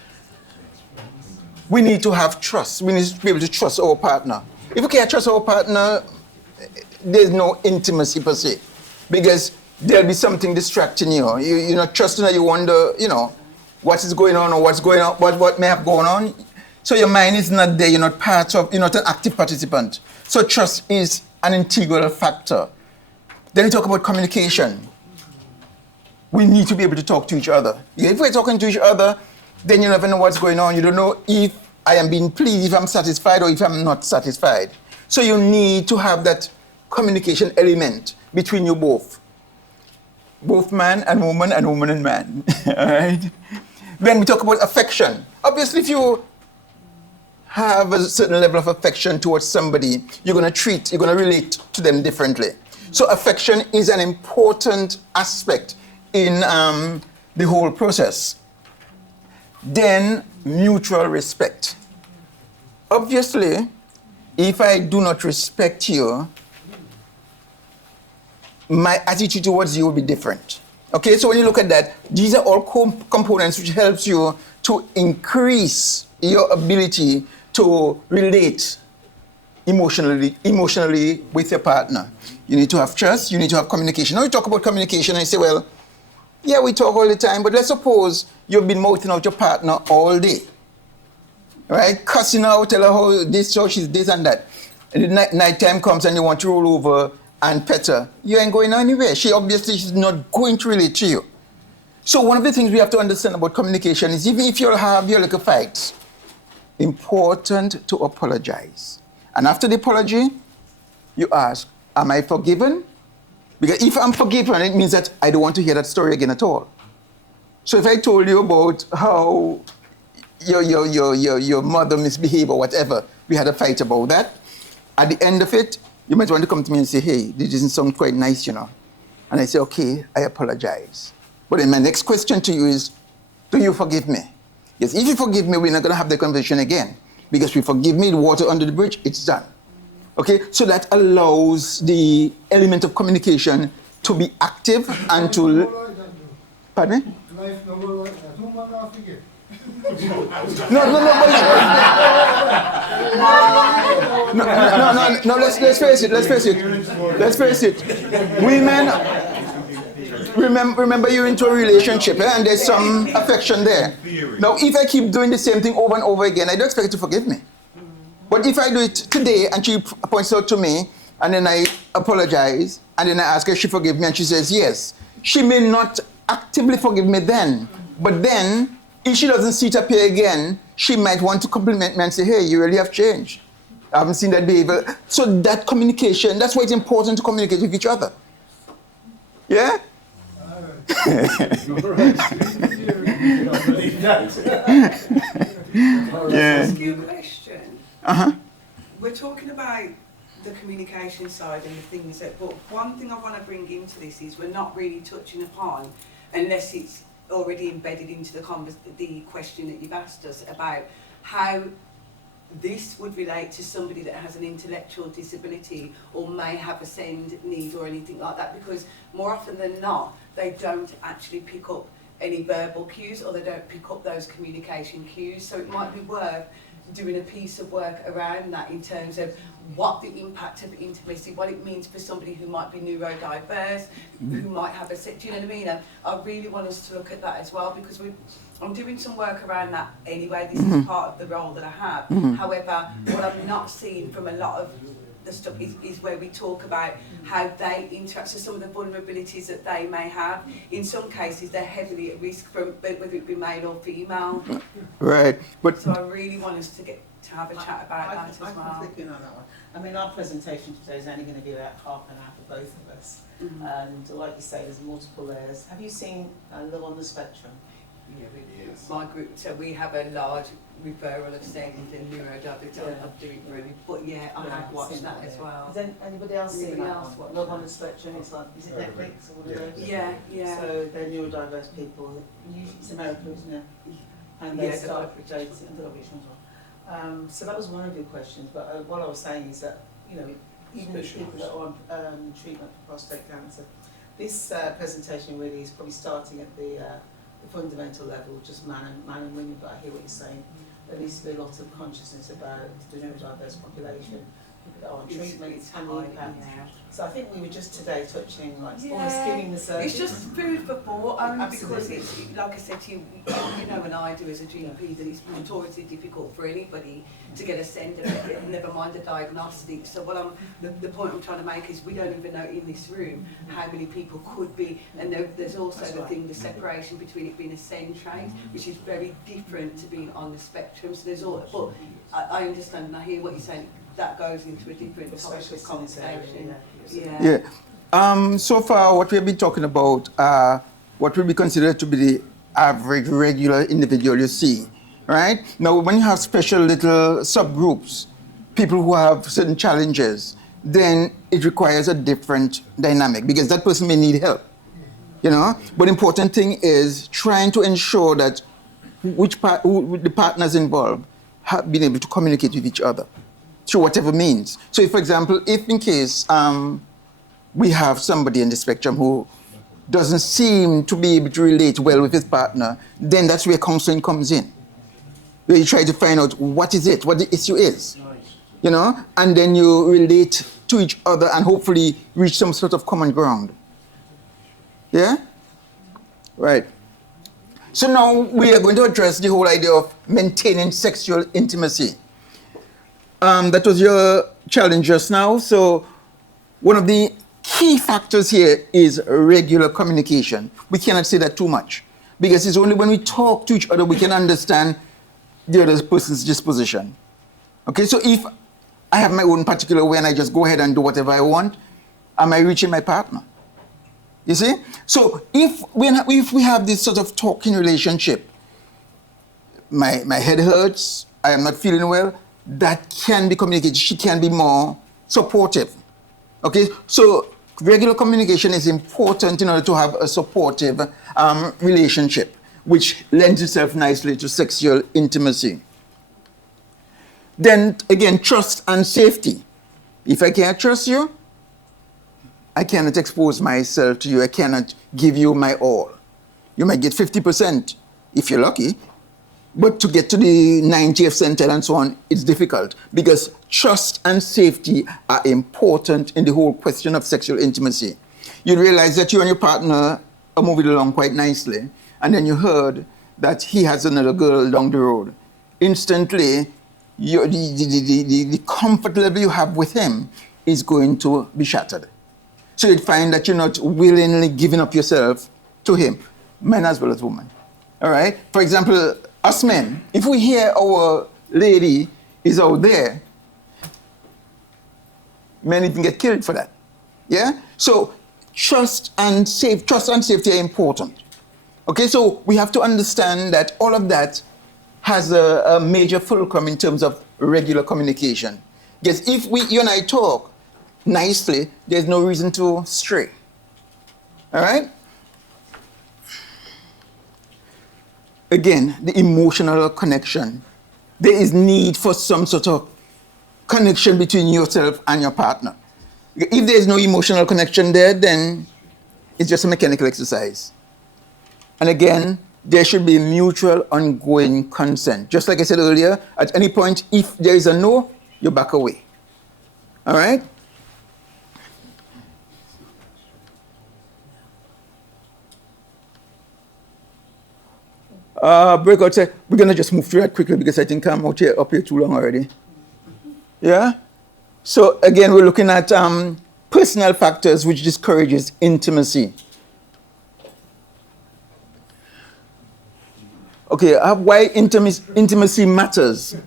We need to have trust. We need to be able to trust our partner. If we can't trust our partner, there's no intimacy per se, because there'll be something distracting you. You're not trusting that you wonder, what is going on or what's going on, what may have gone on. So your mind is not there, you're not an active participant. So trust is an integral factor. Then we talk about communication. We need to be able to talk to each other. If we're talking to each other, then you never know what's going on. You don't know if I am being pleased, if I'm satisfied, or if I'm not satisfied. So you need to have that communication element between you both. Both man and woman and man. All right? Then we talk about affection. Obviously, if you have a certain level of affection towards somebody, you're going to relate to them differently. So affection is an important aspect in the whole process. Then mutual respect. Obviously, if I do not respect you, my attitude towards you will be different. Okay, so when you look at that, these are all components which helps you to increase your ability to relate emotionally with your partner. You need to have trust, you need to have communication. Now you talk about communication and you say, well, yeah, we talk all the time, but let's suppose you've been mouthing out your partner all day. Right? Cussing out, tell her how this, how she's this and that. And the night time comes and you want to roll over and pet her. You ain't going anywhere. She obviously is not going to relate to you. So one of the things we have to understand about communication is even if you'll have your little fights, important to apologize. And after the apology, you ask, am I forgiven? Because if I'm forgiven, it means that I don't want to hear that story again at all. So if I told you about how your mother misbehaved or whatever, we had a fight about that, at the end of it, you might want to come to me and say, hey, this doesn't sound quite nice, you know. And I say, okay, I apologize. But then my next question to you is, do you forgive me? Yes, if you forgive me, we're not going to have the conversation again. Because if you forgive me, the water under the bridge, it's done. Okay, so that allows the element of communication to be active and to... Pardon me? Life no more like that. Who am I gonna forget? No, let's face it. Women, remember you're into a relationship, and there's some affection there. Now, if I keep doing the same thing over and over again, I don't expect you to forgive me. But if I do it today and she points out to me, and then I apologize, and then I ask her if she forgive me, and she says yes, she may not actively forgive me then, but then, if she doesn't see it appear again, she might want to compliment me and say, hey, you really have changed. I haven't seen that behavior. So that communication, that's why it's important to communicate with each other. Yeah? Yeah. Ask you a question. We're talking about the communication side and the things that, but one thing I want to bring into this is we're not really touching upon, unless it's already embedded into the question that you've asked us about how this would relate to somebody that has an intellectual disability or may have a SEND need or anything like that, because more often than not, they don't actually pick up any verbal cues or they don't pick up those communication cues. So it might be worth doing a piece of work around that in terms of what the impact of intimacy, what it means for somebody who might be neurodiverse, who might have a, do you know what I mean? And I really want us to look at that as well, because I'm doing some work around that anyway. This is part of the role that I have. However, what I'm not seeing from a lot of the stuff is where we talk about how they interact, so some of the vulnerabilities that they may have. In some cases, they're heavily at risk from whether it be male or female. Right. But so I really want us to have a chat about that as well. I can click in on that one. I mean, our presentation today is only going to be about half an hour for both of us. And like you say, there's multiple layers. Have you seen Love on the Spectrum? Yeah, my group, so we have a large referral of SEND and neurodiversity. I'm doing really, but yeah, I have watched that as well. Has anybody else seen that one? Love on the Spectrum, it's like, is it Netflix or one of those? Yeah. So they're neurodiverse people, usually it's America, isn't it? And they start dating, the original one. So that was one of your questions, but what I was saying is that, you know, even the people that are on treatment for prostate cancer, this presentation really is probably starting at the fundamental level, just man and women, but I hear what you're saying. There needs to be a lot of consciousness about the neurodiverse population, people that are on treatment and the impact. So I think we were just today touching, like, almost skimming the surface. It's just food for thought, only because it's, like I said to you, you know, and I do as a GP, that it's notoriously difficult for anybody to get a SEND, never mind a diagnostic. So the point I'm trying to make is we don't even know in this room how many people could be, and there's also the separation between it being a SEND trait, which is very different to being on the spectrum. So there's all, but I understand and I hear what you're saying. That goes into a different type of conversation. Yeah. So far, what we've been talking about what will be considered to be the average regular individual you see, right? Now, when you have special little subgroups, people who have certain challenges, then it requires a different dynamic because that person may need help, you know? But the important thing is trying to ensure that the partners involved have been able to communicate with each other through whatever means. So if, for example, if in case we have somebody in the spectrum who doesn't seem to be able to relate well with his partner, then that's where counseling comes in. where you try to find out what is it, what the issue is. Nice. You know, and then you relate to each other and hopefully reach some sort of common ground. Yeah? Right. So now we are going to address the whole idea of maintaining sexual intimacy. That was your challenge just now. So one of the key factors here is regular communication. We cannot say that too much, because it's only when we talk to each other we can understand the other person's disposition. Okay, so if I have my own particular way and I just go ahead and do whatever I want, am I reaching my partner? You see? So if we have this sort of talking relationship, my head hurts, I am not feeling well, that can be communicated. She can be more supportive. Okay, so regular communication is important in order to have a supportive relationship, which lends itself nicely to sexual intimacy. Then again, trust and safety. If I can't trust you, I cannot expose myself to you. I cannot give you my all. You might get 50% if you're lucky, but to get to the 90th percentile and so on, it's difficult, because trust and safety are important in the whole question of sexual intimacy. You realize that you and your partner are moving along quite nicely, and then you heard that he has another girl down the road. Instantly, the comfort level you have with him is going to be shattered. So you'd find that you're not willingly giving up yourself to him, men as well as women. All right? For example, us men, if we hear our lady is out there, men even get killed for that. Yeah? So trust and safety are important. Okay, so we have to understand that all of that has a major fulcrum in terms of regular communication. Because if you and I talk nicely, there's no reason to stray. All right? Again, the emotional connection. There is need for some sort of connection between yourself and your partner. If there's no emotional connection there, then it's just a mechanical exercise. And again, there should be mutual ongoing consent. Just like I said earlier, at any point, if there is a no, you back away. All right? Breakout said, we're going to just move through that quickly because I think I'm up here too long already. Yeah? So again, we're looking at personal factors which discourages intimacy. Okay, why intimacy matters.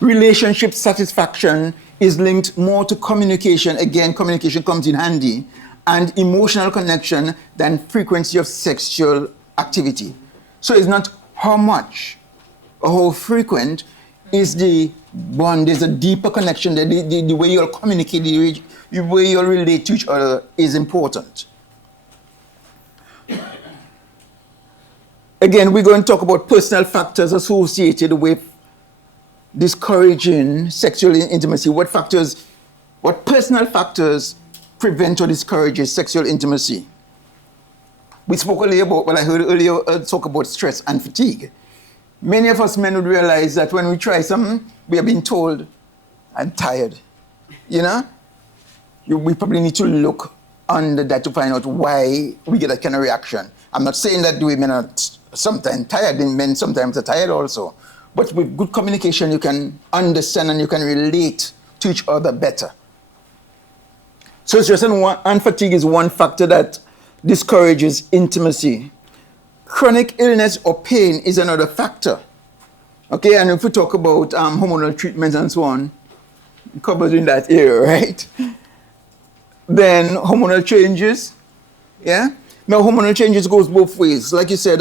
Relationship satisfaction is linked more to communication. Again, communication comes in handy. And emotional connection than frequency of sexual activity. So it's not how much or how frequent is the bond. There's a deeper connection there. The way you'll communicate, the way you'll relate to each other is important. Again, we're going to talk about personal factors associated with discouraging sexual intimacy. What personal factors prevent or discourages sexual intimacy? We spoke earlier about, I heard earlier talk about stress and fatigue. Many of us men would realize that when we try something, we are being told, I'm tired. You know? We probably need to look under that to find out why we get that kind of reaction. I'm not saying that women are sometimes tired, and men sometimes are tired also. But with good communication, you can understand and you can relate to each other better. So stress and fatigue is one factor that discourages intimacy. Chronic illness or pain is another factor. Okay, and if we talk about hormonal treatments and so on, covered in that area, right? Then hormonal changes, yeah? Now hormonal changes goes both ways. Like you said,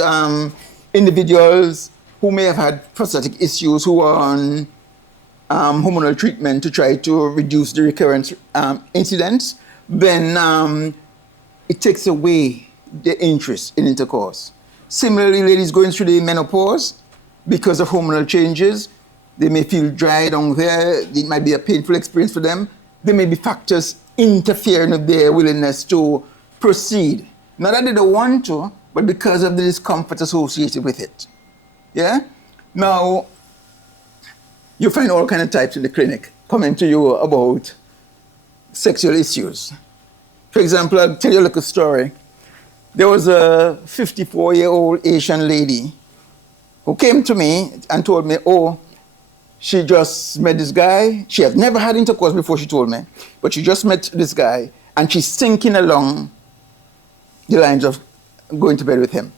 individuals who may have had prostatic issues who are on hormonal treatment to try to reduce the recurrent incidents, then it takes away the interest in intercourse. Similarly, ladies going through the menopause, because of hormonal changes, they may feel dry down there. It might be a painful experience for them. There may be factors interfering with their willingness to proceed. Not that they don't want to, but because of the discomfort associated with it. Yeah? Now, you find all kind of types in the clinic coming to you about sexual issues. For example, I'll tell you a little story. There was a 54-year-old Asian lady who came to me and told me, oh, she just met this guy. She had never had intercourse before, she told me, but she just met this guy and she's thinking along the lines of going to bed with him.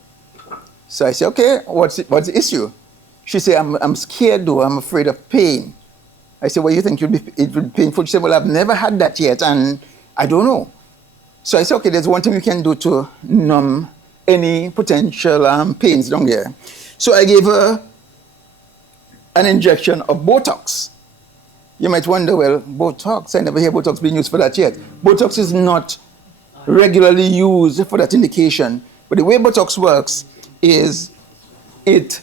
So I said, okay, what's the issue? She said, I'm scared though, I'm afraid of pain. I said, well, you think it would be painful? She said, well, I've never had that yet and I don't know. So I said, okay, there's one thing you can do to numb any potential pains down here. So I gave her an injection of Botox. You might wonder, well, Botox, I never hear Botox being used for that yet. Botox is not regularly used for that indication. But the way Botox works is it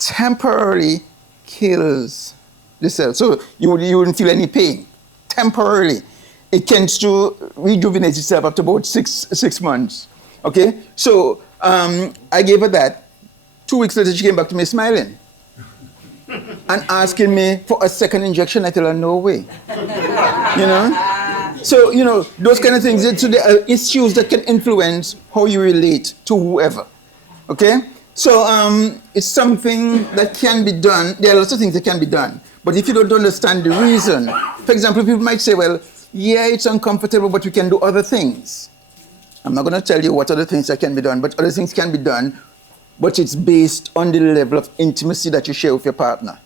temporarily kills the cell. So you wouldn't feel any pain, temporarily. It tends to rejuvenate itself after about six months. Okay? So I gave her that. 2 weeks later, she came back to me smiling and asking me for a second injection. I tell her, no way. You know? So, you know, those kind of things. So there are issues that can influence how you relate to whoever. Okay? So it's something that can be done. There are lots of things that can be done. But if you don't understand the reason, for example, people might say, well, yeah, it's uncomfortable, but we can do other things. I'm not going to tell you what other things that can be done, but other things can be done, but it's based on the level of intimacy that you share with your partner.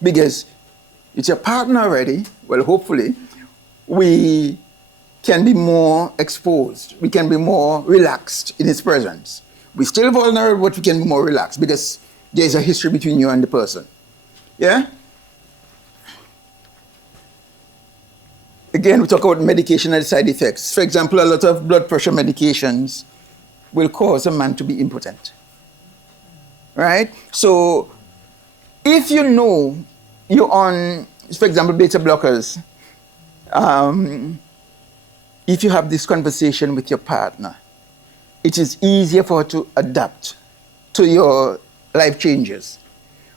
Because it's your partner already, well, hopefully, we can be more exposed. We can be more relaxed in his presence. We're still vulnerable, but we can be more relaxed because there's a history between you and the person. Yeah? Again, we talk about medication and the side effects. For example, a lot of blood pressure medications will cause a man to be impotent. Right? So, if you know you're on, for example, beta blockers, if you have this conversation with your partner, it is easier for her to adapt to your life changes.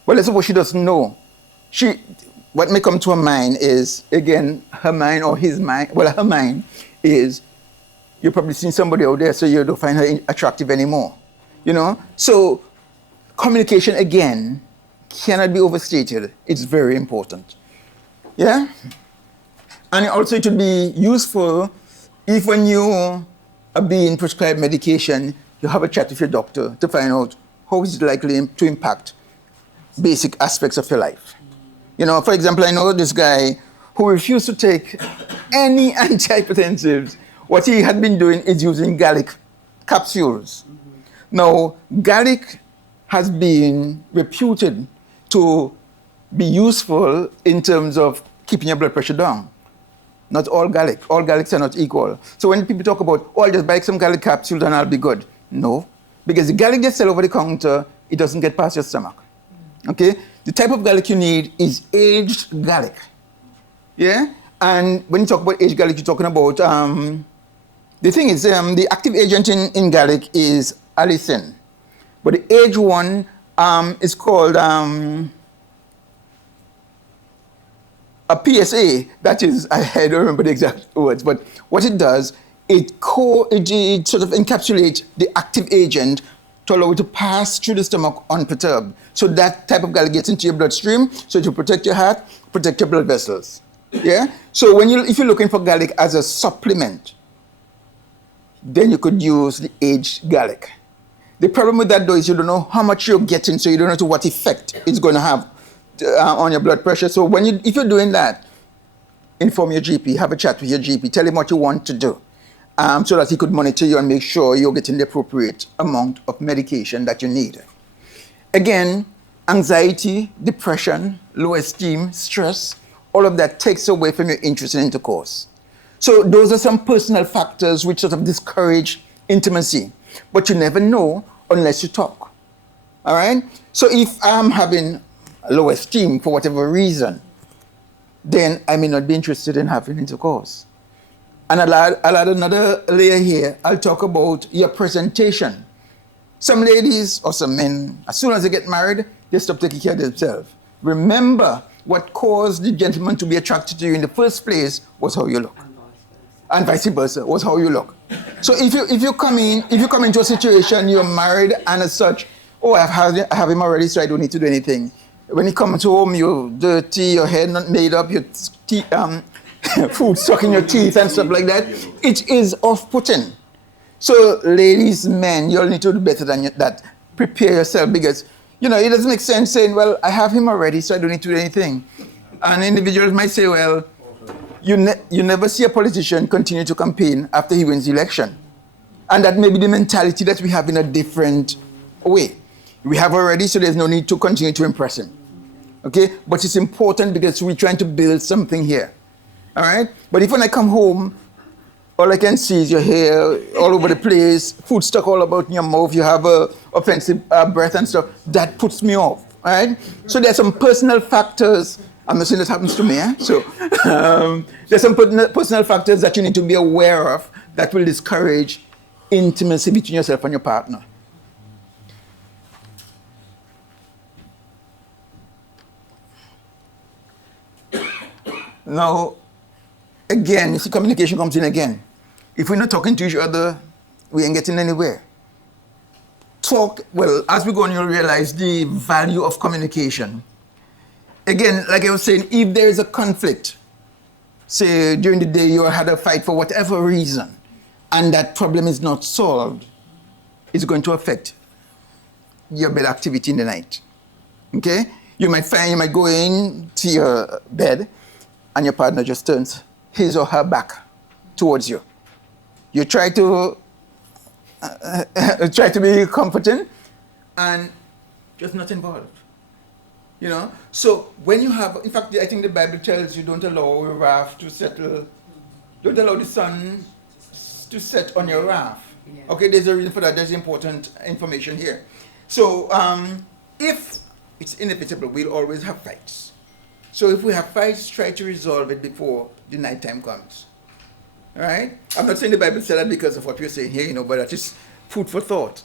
But let's suppose she doesn't know. What may come to her mind is, again, her mind or his mind, well, her mind is, you've probably seen somebody out there, so you don't find her attractive anymore. You know? So, communication, again, cannot be overstated. It's very important. Yeah? And also it would be useful if when you are being prescribed medication, you have a chat with your doctor to find out how is it likely to impact basic aspects of your life. You know, for example, I know this guy who refused to take any antihypertensives. What he had been doing is using garlic capsules. Now, garlic has been reputed to be useful in terms of keeping your blood pressure down. Not all garlics are not equal. So when people talk about, oh, I'll just buy some garlic capsules and I'll be good. No, because the garlic gets sold over the counter, it doesn't get past your stomach. Okay? The type of garlic you need is aged garlic. Yeah? And when you talk about aged garlic, you're talking about, the thing is, the active agent in garlic is allicin. But the aged one is called a PSA. That is, I don't remember the exact words, but what it does, it sort of encapsulates the active agent to allow it to pass through the stomach unperturbed. So that type of garlic gets into your bloodstream, so to protect your heart, protect your blood vessels. Yeah? So if you're looking for garlic as a supplement, then you could use the aged garlic. The problem with that though is you don't know how much you're getting, so you don't know to what effect it's going to have on your blood pressure. So if you're doing that, inform your GP, have a chat with your GP, tell him what you want to do. So that he could monitor you and make sure you're getting the appropriate amount of medication that you need. Again, anxiety, depression, low esteem, stress, all of that takes away from your interest in intercourse. So those are some personal factors which sort of discourage intimacy. But you never know unless you talk. All right? So if I'm having low esteem for whatever reason, then I may not be interested in having intercourse. And I'll add another layer here. I'll talk about your presentation. Some ladies or some men, as soon as they get married, they stop taking care of themselves. Remember, what caused the gentleman to be attracted to you in the first place was how you look. And vice versa, was how you look. So if you come into a situation, you're married and as such, oh, I have him already, so I don't need to do anything. When he comes home, you're dirty, your hair not made up, your teeth, food stuck in your teeth and stuff like that. It is off-putting. So ladies, men, you all need to do better than that. Prepare yourself because, it doesn't make sense saying, well, I have him already, so I don't need to do anything. And individuals might say, well, you never see a politician continue to campaign after he wins the election. And that may be the mentality that we have in a different way. We have already, so there's no need to continue to impress him. Okay? But it's important because we're trying to build something here. All right? But if when I come home, all I can see is your hair all over the place, food stuck all about in your mouth, you have offensive breath and stuff, that puts me off. All right? So there's some personal factors. I'm not saying this happens to me. So there's some personal factors that you need to be aware of that will discourage intimacy between yourself and your partner. Now, again, you see, communication comes in again. If we're not talking to each other, we ain't getting anywhere. As we go on, you'll realize the value of communication. Again, like I was saying, if there is a conflict, say during the day you had a fight for whatever reason, and that problem is not solved, it's going to affect your bed activity in the night. Okay? You might go in to your bed, and your partner just turns his or her back towards you. You try to be comforting, and just not involved. So when you have, in fact, I think the Bible tells you don't allow your wrath to settle, don't allow the sun to set on your wrath. Yeah. Okay, there's a reason for that. There's important information here. So if it's inevitable, we'll always have fights. So if we have fights, try to resolve it before the night time comes. All right? I'm not saying the Bible said that because of what we're saying here, but that is food for thought.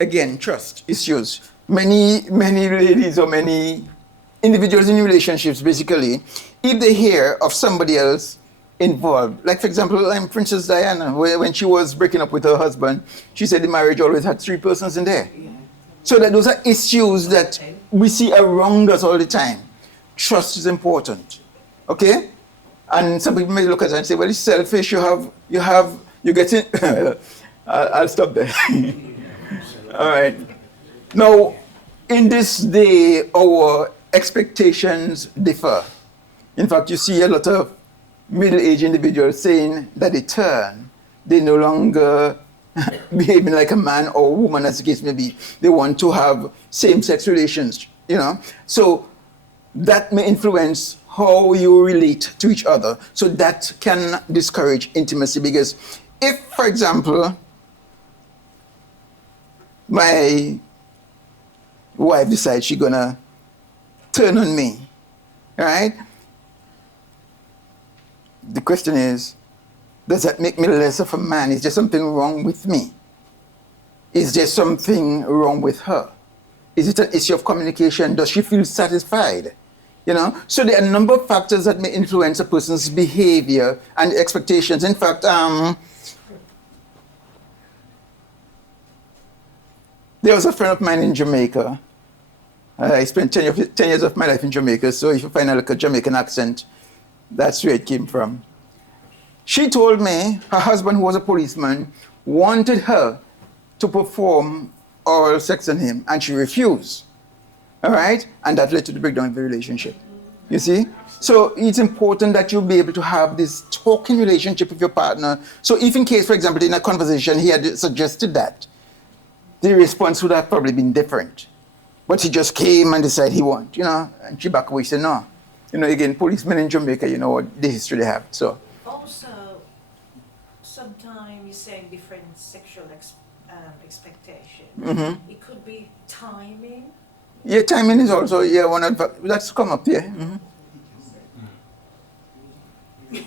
Again, trust issues. Many ladies or many individuals in relationships, basically, if they hear of somebody else involved, like for example, Princess Diana, when she was breaking up with her husband, she said the marriage always had 3 persons in there. Yeah. So that those are issues that we see around us all the time. Trust is important. Okay? And some people may look at it and say, well, it's selfish, you get in. I'll stop there. All right. Now, in this day, our expectations differ. In fact, you see a lot of middle-aged individuals saying that they no longer behaving like a man or a woman, as the case may be. They want to have same-sex relations, So that may influence how you relate to each other. So that can discourage intimacy because if, for example, my wife decides she's gonna turn on me, right? The question is, does that make me less of a man? Is there something wrong with me? Is there something wrong with her? Is it an issue of communication? Does she feel satisfied? So there are a number of factors that may influence a person's behavior and expectations. In fact, there was a friend of mine in Jamaica. I spent 10 years of my life in Jamaica, so if you find a Jamaican accent, that's where it came from. She told me her husband, who was a policeman, wanted her to perform oral sex on him, and she refused. All right? And that led to the breakdown of the relationship. You see? So it's important that you be able to have this talking relationship with your partner. So if in case, for example, in a conversation, he had suggested that, the response would have probably been different. But he just came and decided he won't, and she back away, said no. Again, policemen in Jamaica, what the history they have, so. Also, sometimes you're saying different sexual expectation. Mm-hmm. It could be timing. Yeah, timing is also, one of that's come up, yeah. Mm-hmm. Do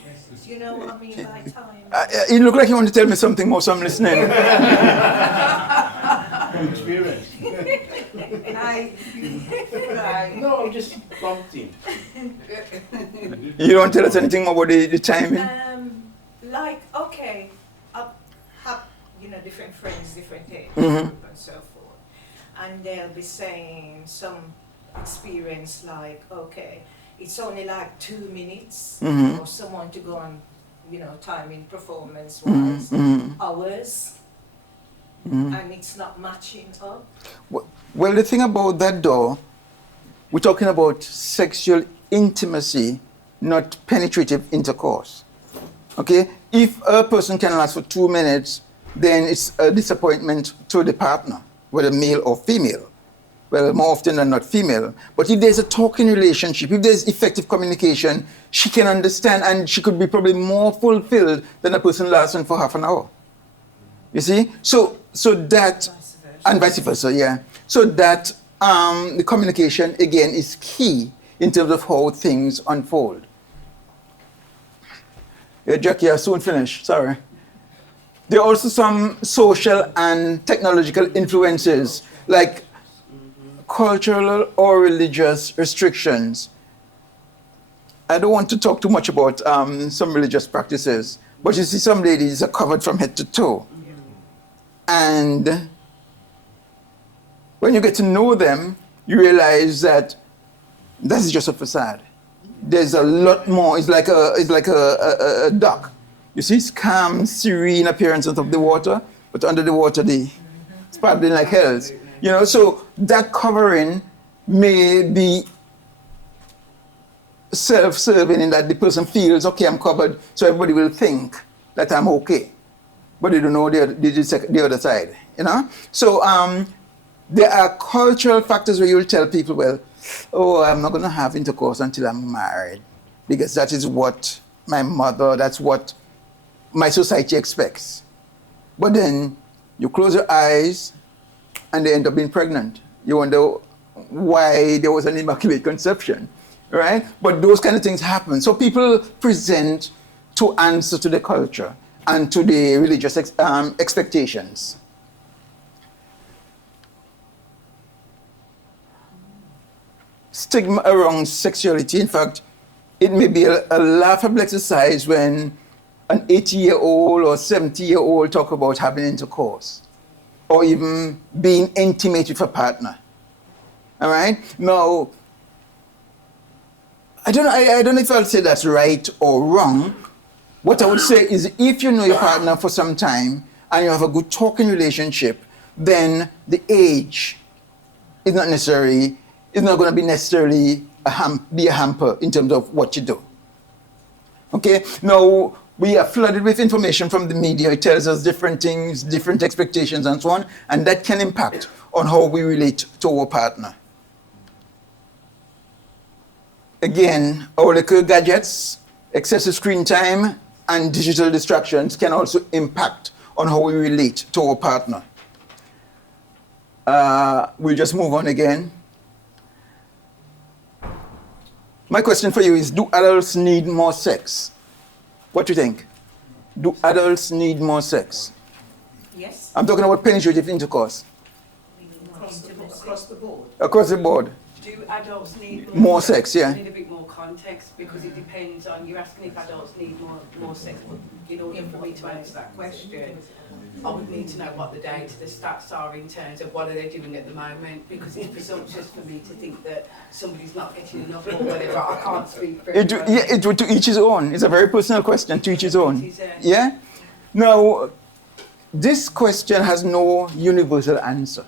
you know what I mean by time? You look like you want to tell me something more, so I'm listening. Experience. Right. Right. No, I'm just prompting. You don't tell us anything about the timing? Like, okay, I have, you know, different friends, different age Mhm. group and so forth. And they'll be saying some experience like, okay, it's only like 2 minutes Mhm. for someone to go on, you know, timing performance Mhm, wise, mhm. hours, Mhm. and it's not matching up. Well, the thing about that, though, we're talking about sexual intimacy, not penetrative intercourse. Okay? If a person can last for 2 minutes, then it's a disappointment to the partner, whether male or female. Well, more often than not female. But if there's a talking relationship, if there's effective communication, she can understand and she could be probably more fulfilled than a person lasting for half an hour. You see? So that, and vice versa, yeah. So that the communication, again, is key in terms of how things unfold. Yeah, Jackie, I'll soon finish, sorry. There are also some social and technological influences, like cultural or religious restrictions. I don't want to talk too much about some religious practices, but you see some ladies are covered from head to toe. And when you get to know them, you realize that is just a facade. There's a lot more. It's like a duck. You see, it's calm, serene appearance of the water, but under the water, it's probably like hells. You know, so that covering may be self-serving in that the person feels, okay, I'm covered, so everybody will think that I'm okay. But they don't know the other side, you know? So there are cultural factors where you'll tell people, well, oh, I'm not going to have intercourse until I'm married, because that is what my mother, that's what my society expects. But then you close your eyes and they end up being pregnant. You wonder why there was an immaculate conception, right? But those kind of things happen. So people present to answer to the culture and to the religious expectations. Stigma around sexuality, in fact, it may be a laughable exercise when an 80-year-old or 70-year-old talk about having intercourse or even being intimate with a partner. All right? Now, I don't know if I'll say that's right or wrong. What I would say is if you know your partner for some time and you have a good talking relationship, then the age is not going to be necessarily a hamper in terms of what you do. Okay? Now, we are flooded with information from the media. It tells us different things, different expectations, and so on, and that can impact on how we relate to our partner. Again, our little gadgets, excessive screen time, and digital distractions can also impact on how we relate to our partner. We'll just move on again. My question for you is, do adults need more sex? What do you think? Do adults need more sex? Yes. I'm talking about penetrative intercourse. Across the board. Across the board. Do adults need More sex, yeah. I need a bit more context because it depends on, you're asking if adults need more sex, but in order for me to answer that question, I would need to know what the data, the stats are in terms of what are they doing at the moment, because it's presumptuous for me to think that somebody's not getting enough or whatever. I can't speak for everybody. Yeah, to each his own. It's a very personal question, to each his own. It is, Yeah? Now, this question has no universal answer.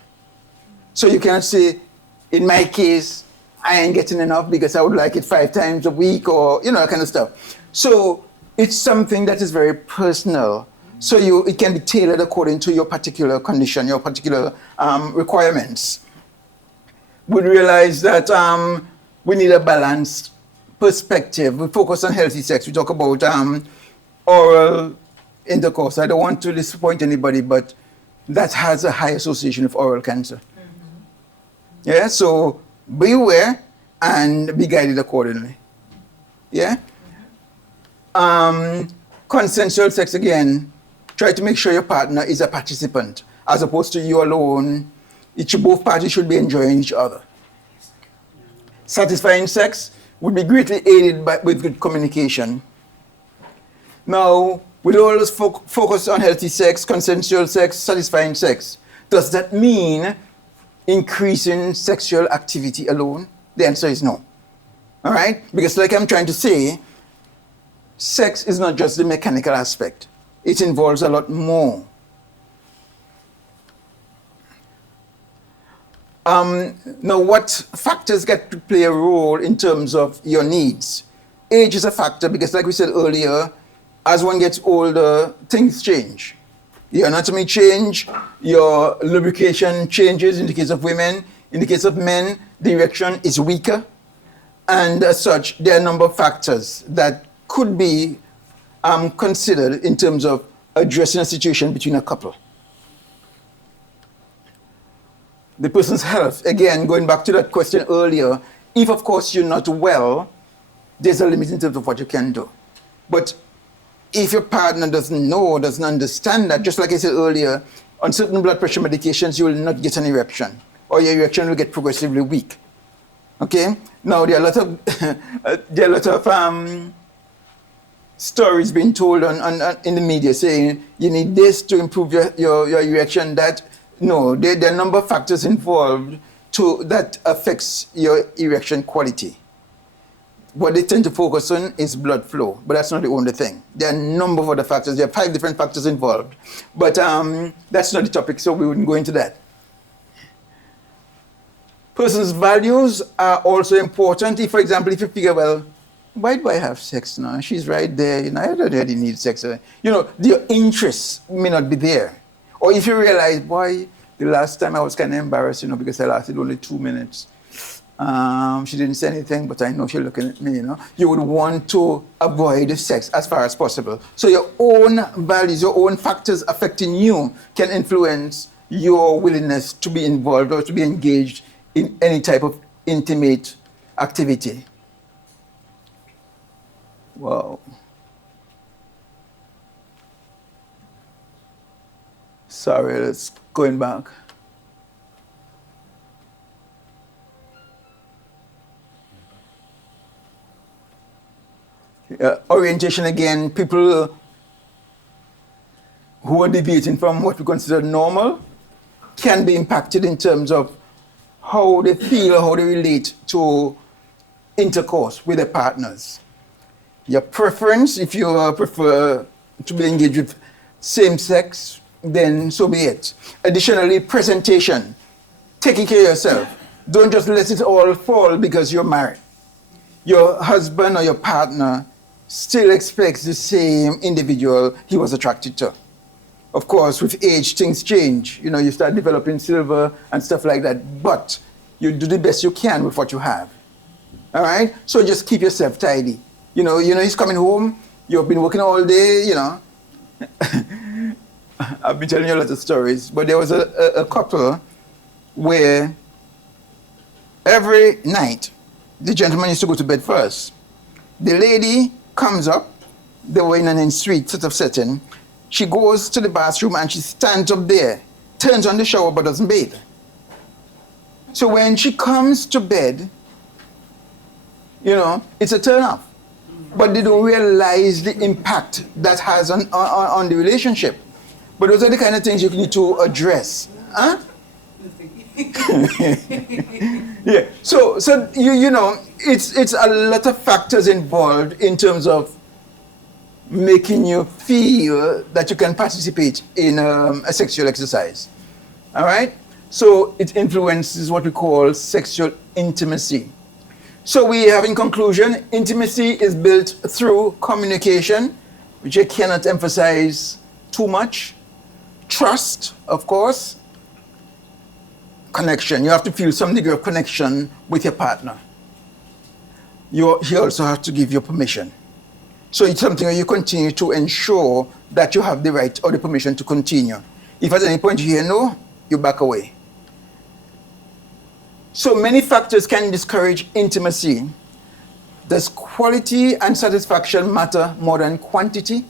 So you cannot say, in my case, I ain't getting enough because I would like it 5 times a week or, you know, that kind of stuff. So it's something that is very personal. So it can be tailored according to your particular condition, your particular requirements. We realize that we need a balanced perspective. We focus on healthy sex. We talk about oral intercourse. I don't want to disappoint anybody, but that has a high association with oral cancer. Mm-hmm. Yeah, so be aware and be guided accordingly. Yeah? Consensual sex, again, try to make sure your partner is a participant as opposed to you alone. Both parties should be enjoying each other. satisfying sex would be greatly aided with good communication. Now, with all this focus on healthy sex, consensual sex, satisfying sex, does that mean increasing sexual activity alone? The answer is no. All right? Because like I'm trying to say, sex is not just the mechanical aspect. It involves a lot more. Now, what factors get to play a role in terms of your needs? Age is a factor because, like we said earlier, as one gets older, things change. Your anatomy change, your lubrication changes in the case of women. In the case of men, the erection is weaker. And as such, there are a number of factors that could be considered in terms of addressing a situation between a couple. The person's health, again, going back to that question earlier, if of course you're not well, there's a limit in terms of what you can do. But if your partner doesn't know, doesn't understand that, just like I said earlier, on certain blood pressure medications, you will not get an erection, or your erection will get progressively weak. Okay? Now, there are a lot of stories being told in the media saying you need this to improve your erection, that. No, there are a number of factors involved that affects your erection quality. What they tend to focus on is blood flow, but that's not the only thing. There are a number of other factors. There are 5 different factors involved. But that's not the topic, so we wouldn't go into that. Person's values are also important. If, for example, if you figure, well, why do I have sex now? She's right there. I don't really need sex. Your interests may not be there. Or if you realize, boy, the last time I was kind of embarrassed, because I lasted only 2 minutes. She didn't say anything, but I know she's looking at me, You would want to avoid sex as far as possible. So your own values, your own factors affecting you can influence your willingness to be involved or to be engaged in any type of intimate activity. Wow. Sorry, let's going back. Orientation again, people who are deviating from what we consider normal can be impacted in terms of how they feel or how they relate to intercourse with their partners. Your preference, if you prefer to be engaged with same sex, then so be it. Additionally, presentation, taking care of yourself. Don't just let it all fall because you're married. Your husband or your partner still expects the same individual he was attracted to. Of course, with age, things change. You start developing silver and stuff like that, but you do the best you can with what you have. All right? So just keep yourself tidy. He's coming home, you've been working all day, I've been telling you a lot of stories, but there was a couple where every night the gentleman used to go to bed first. The lady comes up, they were in an in-suite sort of setting. She goes to the bathroom and she stands up there, turns on the shower but doesn't bathe. So when she comes to bed, it's a turn off. But they don't realize the impact that has on the relationship. But those are the kind of things you need to address. Huh? Yeah. So it's a lot of factors involved in terms of making you feel that you can participate in a sexual exercise. All right? So it influences what we call sexual intimacy. So we have, in conclusion, intimacy is built through communication, which I cannot emphasize too much. Trust, of course. Connection. You have to feel some degree of connection with your partner. He also has to give you permission. So it's something where you continue to ensure that you have the right or the permission to continue. If at any point you hear no, you back away. So many factors can discourage intimacy. Does quality and satisfaction matter more than quantity?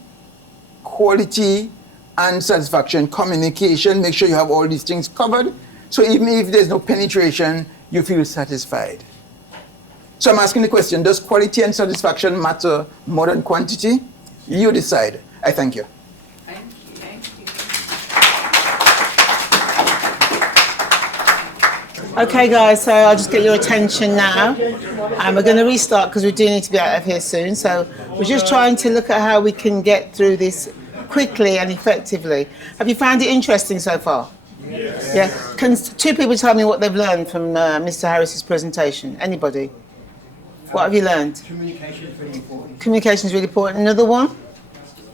Quality and satisfaction, communication, make sure you have all these things covered. So even if there's no penetration, you feel satisfied. So I'm asking the question, does quality and satisfaction matter more than quantity? You decide. I thank you. Thank you, thank you. Okay, guys, so I'll just get your attention now. And we're going to restart because we do need to be out of here soon. So we're just trying to look at how we can get through this quickly and effectively. Have you found it interesting so far? Yes. Yeah. Can two people tell me what they've learned from Mr. Harris's presentation? Anybody? What have you learned? Communication is really important. Communication is really important. Another one?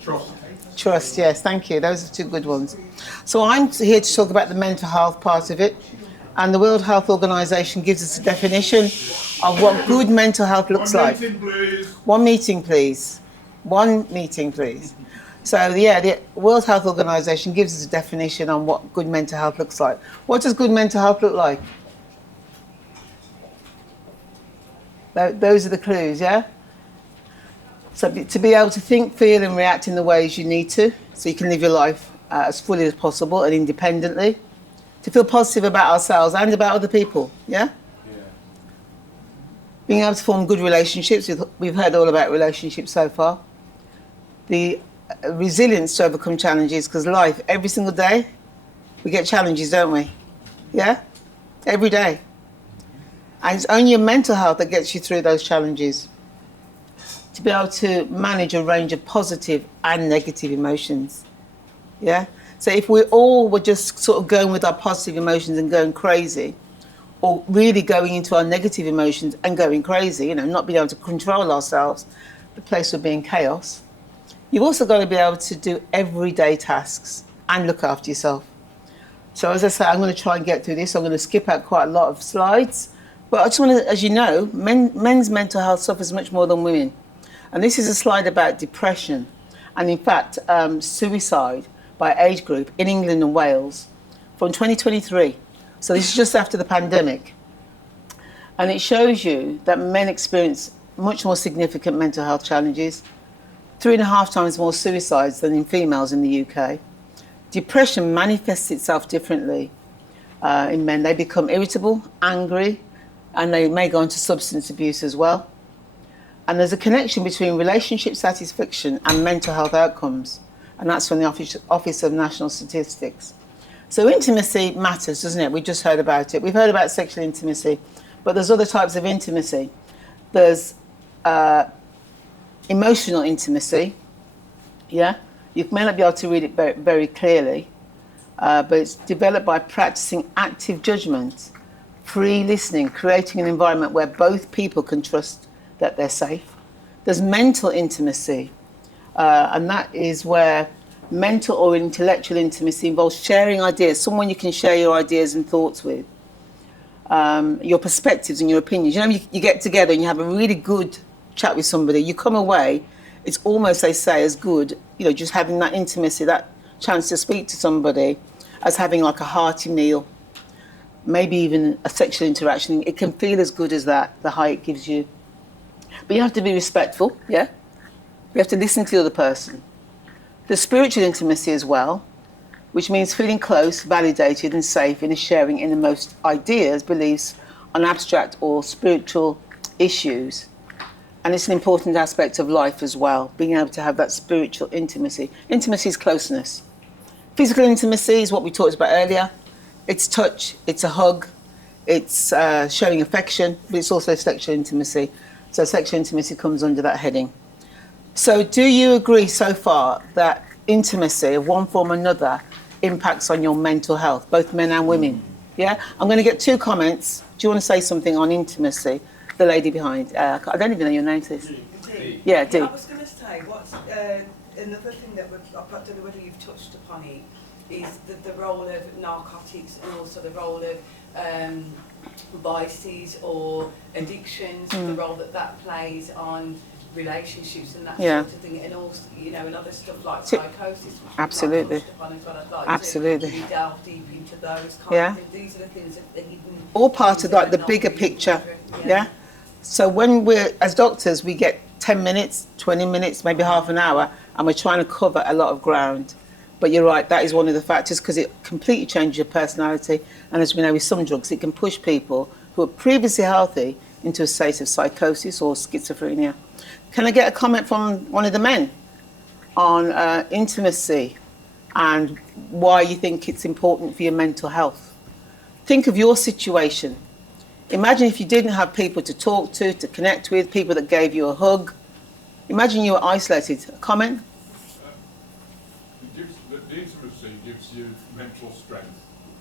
Trust. Trust, yes, thank you. Those are two good ones. So I'm here to talk about the mental health part of it. And the World Health Organization gives us a definition of what good mental health looks like. One meeting, please. One meeting, please. So, yeah, the World Health Organization gives us a definition on what good mental health looks like. What does good mental health look like? Those are the clues, yeah? So to be able to think, feel and react in the ways you need to, so you can live your life as fully as possible and independently. To feel positive about ourselves and about other people, yeah? Being able to form good relationships. We've heard all about relationships so far. The resilience to overcome challenges, because life, every single day, we get challenges, don't we? Yeah? Every day. And it's only your mental health that gets you through those challenges. To be able to manage a range of positive and negative emotions. Yeah? So if we all were just sort of going with our positive emotions and going crazy, or really going into our negative emotions and going crazy, you know, not being able to control ourselves, the place would be in chaos. You've also got to be able to do everyday tasks and look after yourself. So as I say, I'm going to try and get through this. I'm going to skip out quite a lot of slides. But I just want to, as you know, men's mental health suffers much more than women. And this is a slide about depression and, in fact, suicide by age group in England and Wales from 2023. So this is just after the pandemic. And it shows you that men experience much more significant mental health challenges, 3.5 times more suicides than in females in the UK. Depression manifests itself differently in men. They become irritable, angry, and they may go into substance abuse as well. And there's a connection between relationship satisfaction and mental health outcomes. And that's from the Office of National Statistics. So intimacy matters, doesn't it? We just heard about it. We've heard about sexual intimacy, but there's other types of intimacy. There's emotional intimacy, yeah? You may not be able to read it very, very clearly, but it's developed by practicing active judgment, free listening, creating an environment where both people can trust that they're safe. There's mental intimacy, and that is where mental or intellectual intimacy involves sharing ideas, someone you can share your ideas and thoughts with, your perspectives and your opinions. You know, you get together and you have a really good chat with somebody, you come away, it's almost, they say, as good, you know, just having that intimacy, that chance to speak to somebody, as having like a hearty meal, maybe even a sexual interaction. It can feel as good as that, the high it gives you. But you have to be respectful, yeah? You have to listen to the other person. There's spiritual intimacy as well, which means feeling close, validated and safe in a sharing in the most ideas, beliefs on abstract or spiritual issues. And it's an important aspect of life as well, being able to have that spiritual intimacy. Intimacy is closeness. Physical intimacy is what we talked about earlier. It's touch, it's a hug, it's showing affection, but it's also sexual intimacy. So sexual intimacy comes under that heading. So do you agree so far that intimacy of one form or another impacts on your mental health, both men and women? Yeah? I'm going to get 2 comments. Do you want to say something on intimacy? The lady behind. I don't even know your name, sis. Yeah, do. I was going to say, what's another thing that I don't know whether you've touched upon it, is the role of narcotics and also the role of vices or addictions, the role that plays on relationships and that sort of thing, and also, you know, and other stuff like psychosis, which absolutely, touched upon as well. I'd like absolutely, to delve deep into those kind of things. These are the things that are hidden, all part of like the bigger picture. Yeah. So when we're, as doctors, we get 10 minutes, 20 minutes, maybe half an hour, and we're trying to cover a lot of ground. But you're right, that is one of the factors, because it completely changes your personality. And as we know with some drugs, it can push people who are previously healthy into a state of psychosis or schizophrenia. Can I get a comment from one of the men on intimacy and why you think it's important for your mental health? Think of your situation. Imagine if you didn't have people to talk to connect with, people that gave you a hug. Imagine you were isolated. A comment? The intimacy gives you mental strength.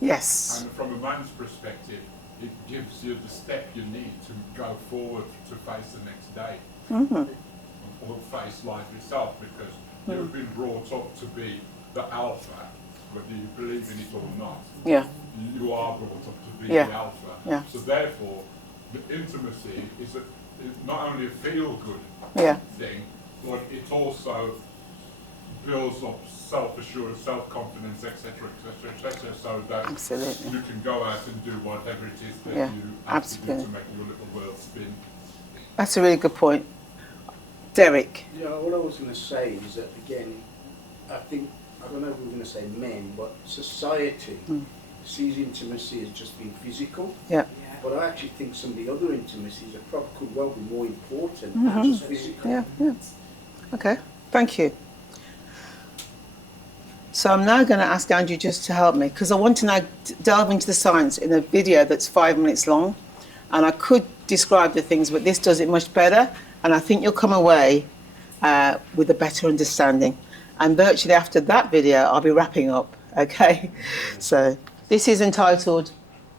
Yes. And from a man's perspective, it gives you the step you need to go forward to face the next day. Or face life itself, because you've been brought up to be the alpha, whether you believe in it or not. Yeah. You are brought up to be the alpha. Yeah. So therefore, the intimacy is not only a feel-good thing, but it also builds up self-assurance, self-confidence, etc., so that Absolutely. you can go out and do whatever it is that you have absolutely. to do to make your little world spin. That's a really good point. Derek? Yeah, what I was going to say is that, again, I think, I don't know if we're going to say men, but society sees intimacy as just being physical. Yeah. But I actually think some of the other intimacies could well be more important than just physical. Yeah, yeah. Okay, thank you. So I'm now going to ask Andrew just to help me, because I want to now delve into the science in a video that's 5 minutes long. And I could describe the things, but this does it much better. And I think you'll come away with a better understanding. And virtually after that video, I'll be wrapping up, okay? So this is entitled,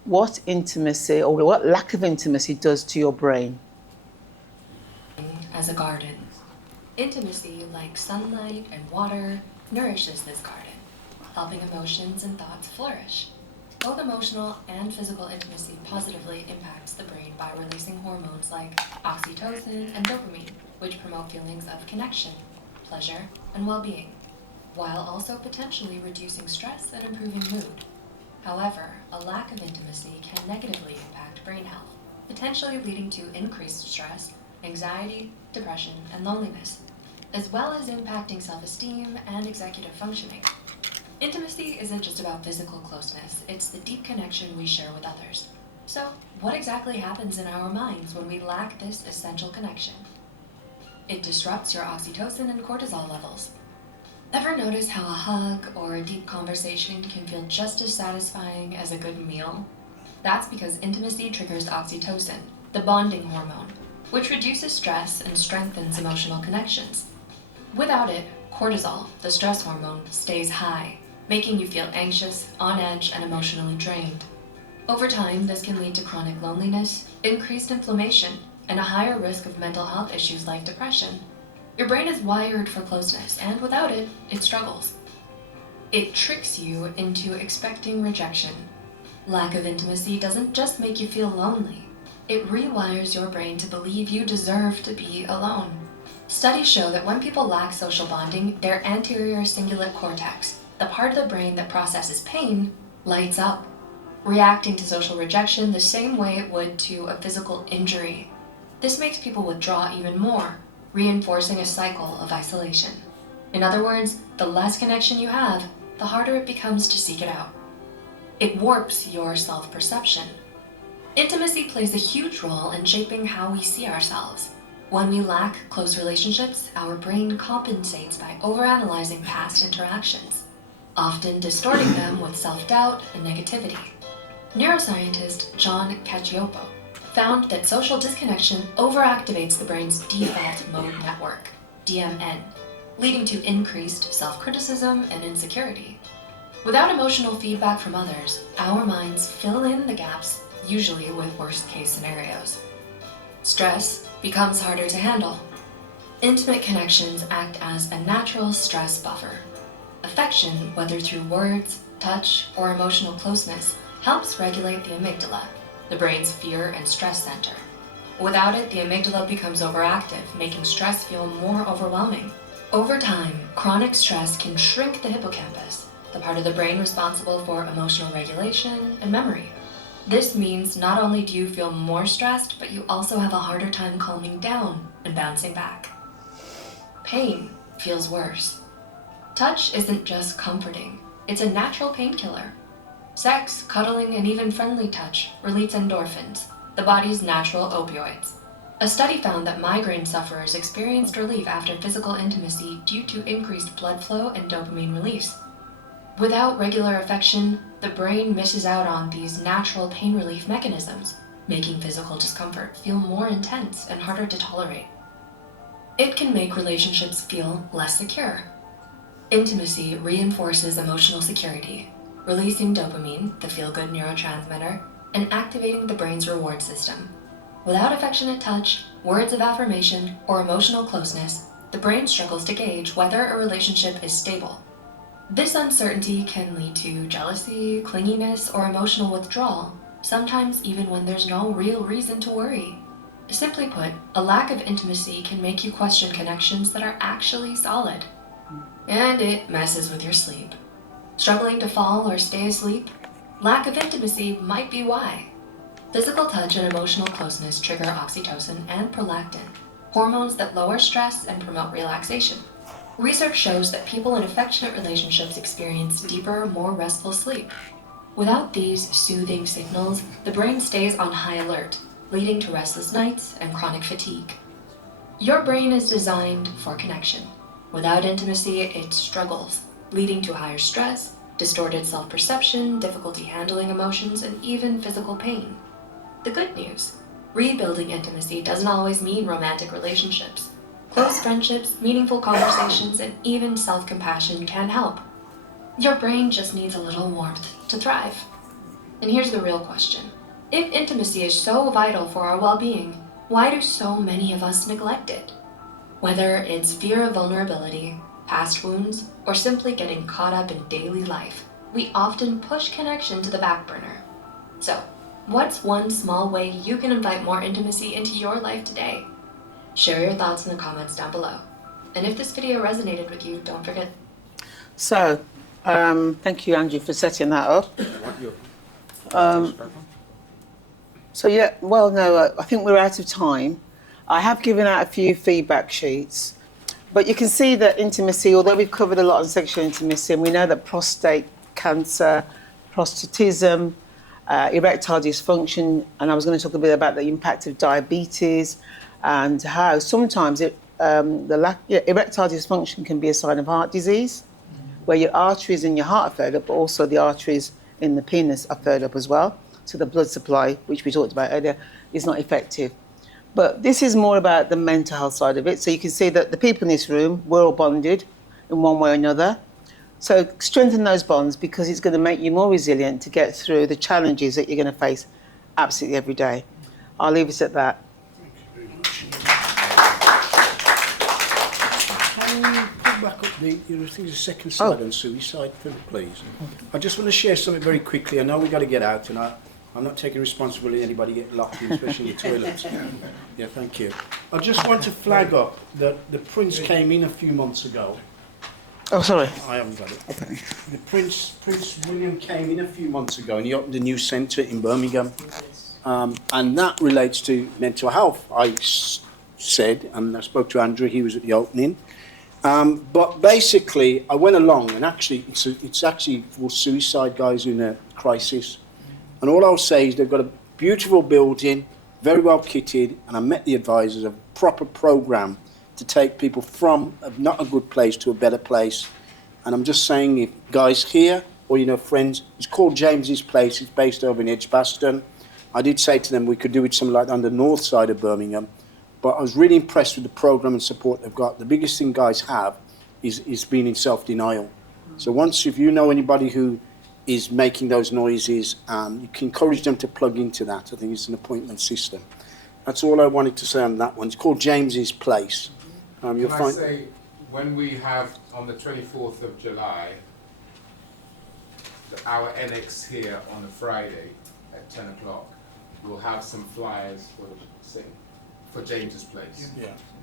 What Intimacy, or What Lack of Intimacy Does to Your Brain. As a garden. Intimacy, like sunlight and water, nourishes this garden, helping emotions and thoughts flourish. Both emotional and physical intimacy positively impacts the brain by releasing hormones like oxytocin and dopamine, which promote feelings of connection, pleasure, and well-being, while also potentially reducing stress and improving mood. However, a lack of intimacy can negatively impact brain health, potentially leading to increased stress, anxiety, depression, and loneliness, as well as impacting self-esteem and executive functioning. Intimacy isn't just about physical closeness, it's the deep connection we share with others. So, what exactly happens in our minds when we lack this essential connection? It disrupts your oxytocin and cortisol levels. Ever notice how a hug or a deep conversation can feel just as satisfying as a good meal? That's because intimacy triggers oxytocin, the bonding hormone, which reduces stress and strengthens emotional connections. Without it, cortisol, the stress hormone, stays high, making you feel anxious, on edge, and emotionally drained. Over time, this can lead to chronic loneliness, increased inflammation, and a higher risk of mental health issues like depression. Your brain is wired for closeness, and without it, it struggles. It tricks you into expecting rejection. Lack of intimacy doesn't just make you feel lonely. It rewires your brain to believe you deserve to be alone. Studies show that when people lack social bonding, their anterior cingulate cortex, the part of the brain that processes pain, lights up, reacting to social rejection the same way it would to a physical injury. This makes people withdraw even more, reinforcing a cycle of isolation. In other words, the less connection you have, the harder it becomes to seek it out. It warps your self-perception. Intimacy plays a huge role in shaping how we see ourselves. When we lack close relationships, our brain compensates by overanalyzing past interactions, often distorting them with self-doubt and negativity. Neuroscientist John Cacioppo found that social disconnection overactivates the brain's default mode network, DMN, leading to increased self-criticism and insecurity. Without emotional feedback from others, our minds fill in the gaps, usually with worst-case scenarios. Stress becomes harder to handle. Intimate connections act as a natural stress buffer. Affection, whether through words, touch, or emotional closeness, helps regulate the amygdala, the brain's fear and stress center. Without it, the amygdala becomes overactive, making stress feel more overwhelming. Over time, chronic stress can shrink the hippocampus, the part of the brain responsible for emotional regulation and memory. This means not only do you feel more stressed, but you also have a harder time calming down and bouncing back. Pain feels worse. Touch isn't just comforting, it's a natural painkiller. Sex, cuddling, and even friendly touch release endorphins, the the body's natural opioids. A study found that migraine sufferers experienced relief after physical intimacy due to increased blood flow and dopamine release. Without regular affection, the brain misses out on these natural pain relief mechanisms, making physical discomfort feel more intense and harder to tolerate. It can make relationships feel less secure. Intimacy reinforces emotional security, releasing dopamine, the feel-good neurotransmitter, and activating the brain's reward system. Without affectionate touch, words of affirmation, or emotional closeness, the brain struggles to gauge whether a relationship is stable. This uncertainty can lead to jealousy, clinginess, or emotional withdrawal, sometimes even when there's no real reason to worry. Simply put, a lack of intimacy can make you question connections that are actually solid. And it messes with your sleep. Struggling to fall or stay asleep? Lack of intimacy might be why. Physical touch and emotional closeness trigger oxytocin and prolactin, hormones that lower stress and promote relaxation. Research shows that people in affectionate relationships experience deeper, more restful sleep. Without these soothing signals, the brain stays on high alert, leading to restless nights and chronic fatigue. Your brain is designed for connection. Without intimacy, it struggles, leading to higher stress, distorted self-perception, difficulty handling emotions, and even physical pain. The good news: rebuilding intimacy doesn't always mean romantic relationships. Close friendships, meaningful conversations, and even self-compassion can help. Your brain just needs a little warmth to thrive. And here's the real question. If intimacy is so vital for our well-being, why do so many of us neglect it? Whether it's fear of vulnerability, past wounds, or simply getting caught up in daily life, we often push connection to the back burner. So, what's one small way you can invite more intimacy into your life today? Share your thoughts in the comments down below. And if this video resonated with you, don't forget. So, thank you, Andrew, for setting that up. So yeah, well, no, I think we're out of time. I have given out a few feedback sheets, but you can see that intimacy, although we've covered a lot on sexual intimacy, and we know that prostate cancer, prostatism, erectile dysfunction, and I was going to talk a bit about the impact of diabetes and how sometimes erectile dysfunction can be a sign of heart disease, where your arteries in your heart are furred up, but also the arteries in the penis are furred up as well. So the blood supply, which we talked about earlier, is not effective. But this is more about the mental health side of it. So you can see that the people in this room, we're all bonded in one way or another. So strengthen those bonds, because it's going to make you more resilient to get through the challenges that you're going to face absolutely every day. I'll leave it at that. Can you put back up the second slide on suicide, please? I just want to share something very quickly. I know we've got to get out, and I'm not taking responsibility anybody get locked in, especially in the toilets. Yeah, thank you. I just want to flag up that the Prince came in a few months ago. Oh, sorry. I haven't got it. Okay. The Prince William came in a few months ago, and he opened a new centre in Birmingham. And that relates to mental health, I said, and I spoke to Andrew, he was at the opening. But basically, I went along, and actually, it's actually for suicide guys in a crisis. And all I'll say is they've got a beautiful building, very well kitted, and I met the advisors, a proper programme to take people from not a good place to a better place. And I'm just saying, if guys here, or friends, it's called James's Place, it's based over in Edgbaston. I did say to them we could do it something like that on the north side of Birmingham, but I was really impressed with the programme and support they've got. The biggest thing guys have is being in self-denial. So if you know anybody who is making those noises, you can encourage them to plug into that. I think it's an appointment system. That's all I wanted to say on that one. It's called James's Place. Can I say, when we have on the 24th of July, our NX here on a Friday at 10 o'clock, we'll have some flyers for James's Place.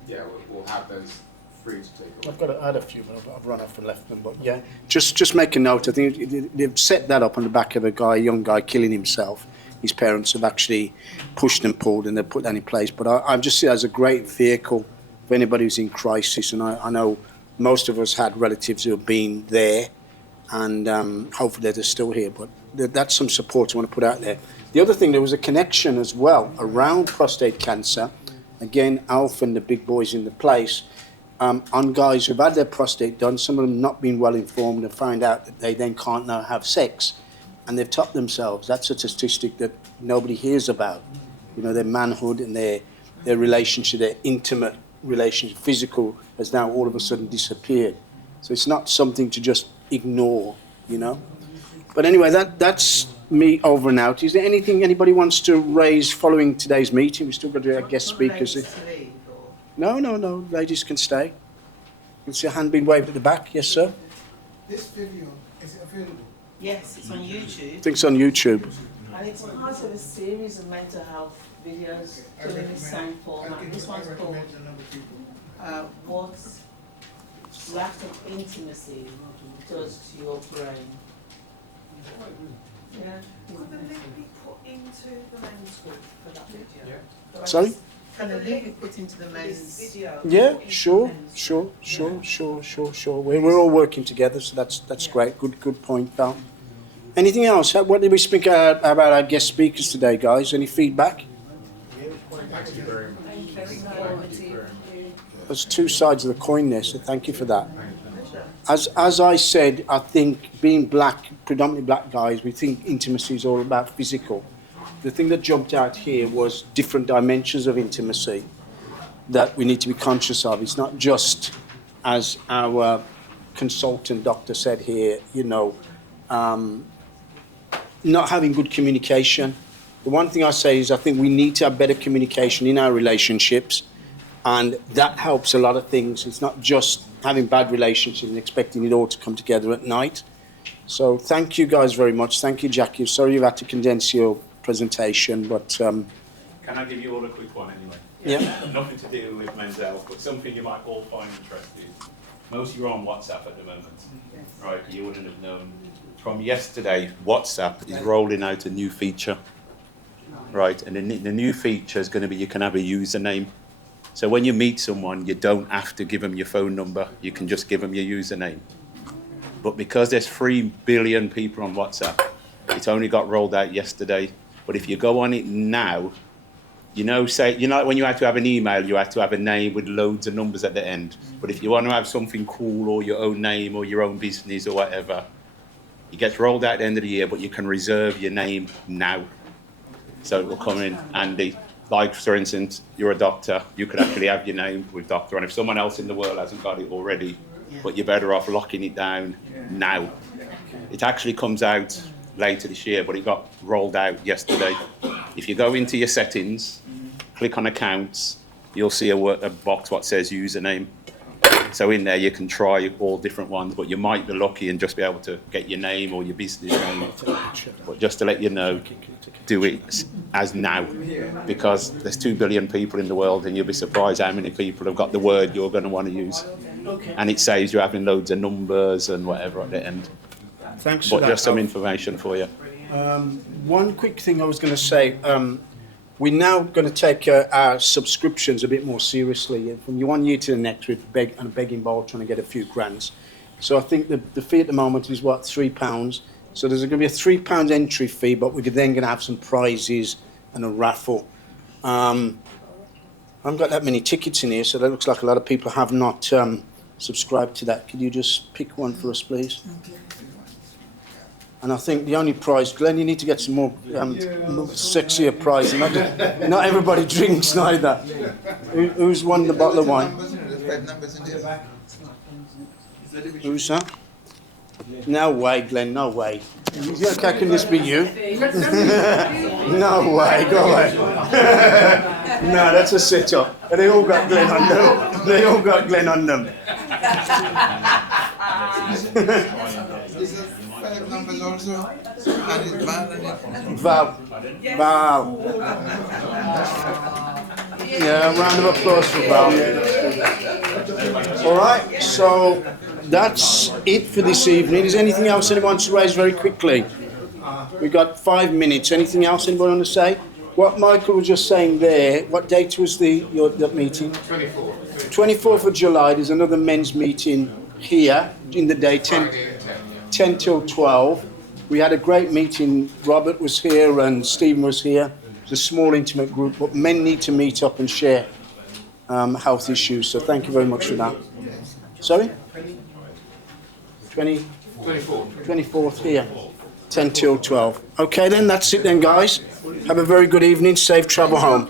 Yeah, we'll have those free to take away. I've got to add a few, but I've run off and left them. But yeah, just make a note. I think they've set that up on the back of a young guy killing himself. His parents have actually pushed and pulled, and they've put that in place. But I just see it as a great vehicle for anybody who's in crisis. And I know most of us had relatives who have been there, and hopefully they're still here. But that's some support I want to put out there. The other thing, there was a connection as well around prostate cancer. Again, Alf and the big boys in the place, on guys who've had their prostate done, some of them not been well informed and find out that they then can't now have sex, and they've topped themselves. That's a statistic that nobody hears about. You know, their manhood and their relationship, their intimate relationship, physical, has now all of a sudden disappeared. So it's not something to just ignore, you know. But anyway, that's me over and out. Is there anything anybody wants to raise following today's meeting? We've still got our guest speakers. No, ladies can stay. You can see a hand being waved at the back. Yes, sir? This video, is it available? Yes, it's on YouTube. I think it's on YouTube. And it's part of a series of mental health videos still in the same format. This one's called What Lack of Intimacy Does to Your Brain. Yeah. Could the link be put into the men's group for that video? Yeah. Sorry? Can the link be put into the men's video? Yeah, sure. We're all working together, so that's great. Good point, Val. Anything else? What did we speak about our guest speakers today, guys? Any feedback? Thank you very much. There's two sides of the coin there, so thank you for that. As I said, I think being black, predominantly black guys, we think intimacy is all about physical. The thing that jumped out here was different dimensions of intimacy that we need to be conscious of. It's not just, as our consultant doctor said here, you know, not having good communication. The one thing I say is I think we need to have better communication in our relationships, and that helps a lot of things. It's not just having bad relationships and expecting it all to come together at night. So thank you guys very much. Thank you, Jackie. Sorry you've had to condense your presentation, but... Can I give you all a quick one anyway? Yeah. Nothing to do with men's health, but something you might all find interesting. Most of you are on WhatsApp at the moment, right? You wouldn't have known. From yesterday, WhatsApp is rolling out a new feature, right? And the new feature is going to be you can have a username. So when you meet someone, you don't have to give them your phone number. You can just give them your username. But because there's 3 billion people on WhatsApp, it's only got rolled out yesterday. But if you go on it now, you know, when you have to have an email, you have to have a name with loads of numbers at the end. But if you want to have something cool or your own name or your own business or whatever, it gets rolled out at the end of the year, but you can reserve your name now. So it will come in handy. Like, for instance, you're a doctor, you could actually have your name with doctor, and if someone else in the world hasn't got it already, but you're better off locking it down now. It actually comes out later this year, but it got rolled out yesterday. If you go into your settings, click on accounts, you'll see a box what says username. So in there you can try all different ones, but you might be lucky and just be able to get your name or your business name. But just to let you know, do it as now, because there's 2 billion people in the world and you'll be surprised how many people have got the word you're going to want to use. And it saves you having loads of numbers and whatever at the end. Thanks for but that. Just some information for you. One quick thing I was going to say, we're now going to take our subscriptions a bit more seriously. From one year to the next, we're on a begging bowl trying to get a few grants. So I think the fee at the moment is, what, £3? So there's going to be a £3 entry fee, but we're then going to have some prizes and a raffle. I haven't got that many tickets in here, so that looks like a lot of people have not subscribed to that. Could you just pick one for us, please? And I think the only prize, Glenn, you need to get some more sexier prize. Not everybody drinks neither. Who's won the bottle of wine? Who's that? No way, Glenn, no way. Okay, can this be you? No way, go away. No, that's a sit-up. They all got Glenn on them. They all got Glenn on them. Numbers also, and it's Val. Yeah, a round of applause for Val. All right, so that's it for this evening. Is there anything else anyone wants to raise very quickly? We've got 5 minutes. Anything else anybody want to say? What Michael was just saying there, what date was that meeting? 24th of July. There's another men's meeting here in the day, 10 till 12. We had a great meeting. Robert was here and Stephen was here. It's a small, intimate group, but men need to meet up and share health issues. So thank you very much for that. Sorry? 24th here. 10 till 12. Okay then, that's it then, guys. Have a very good evening. Safe travel home.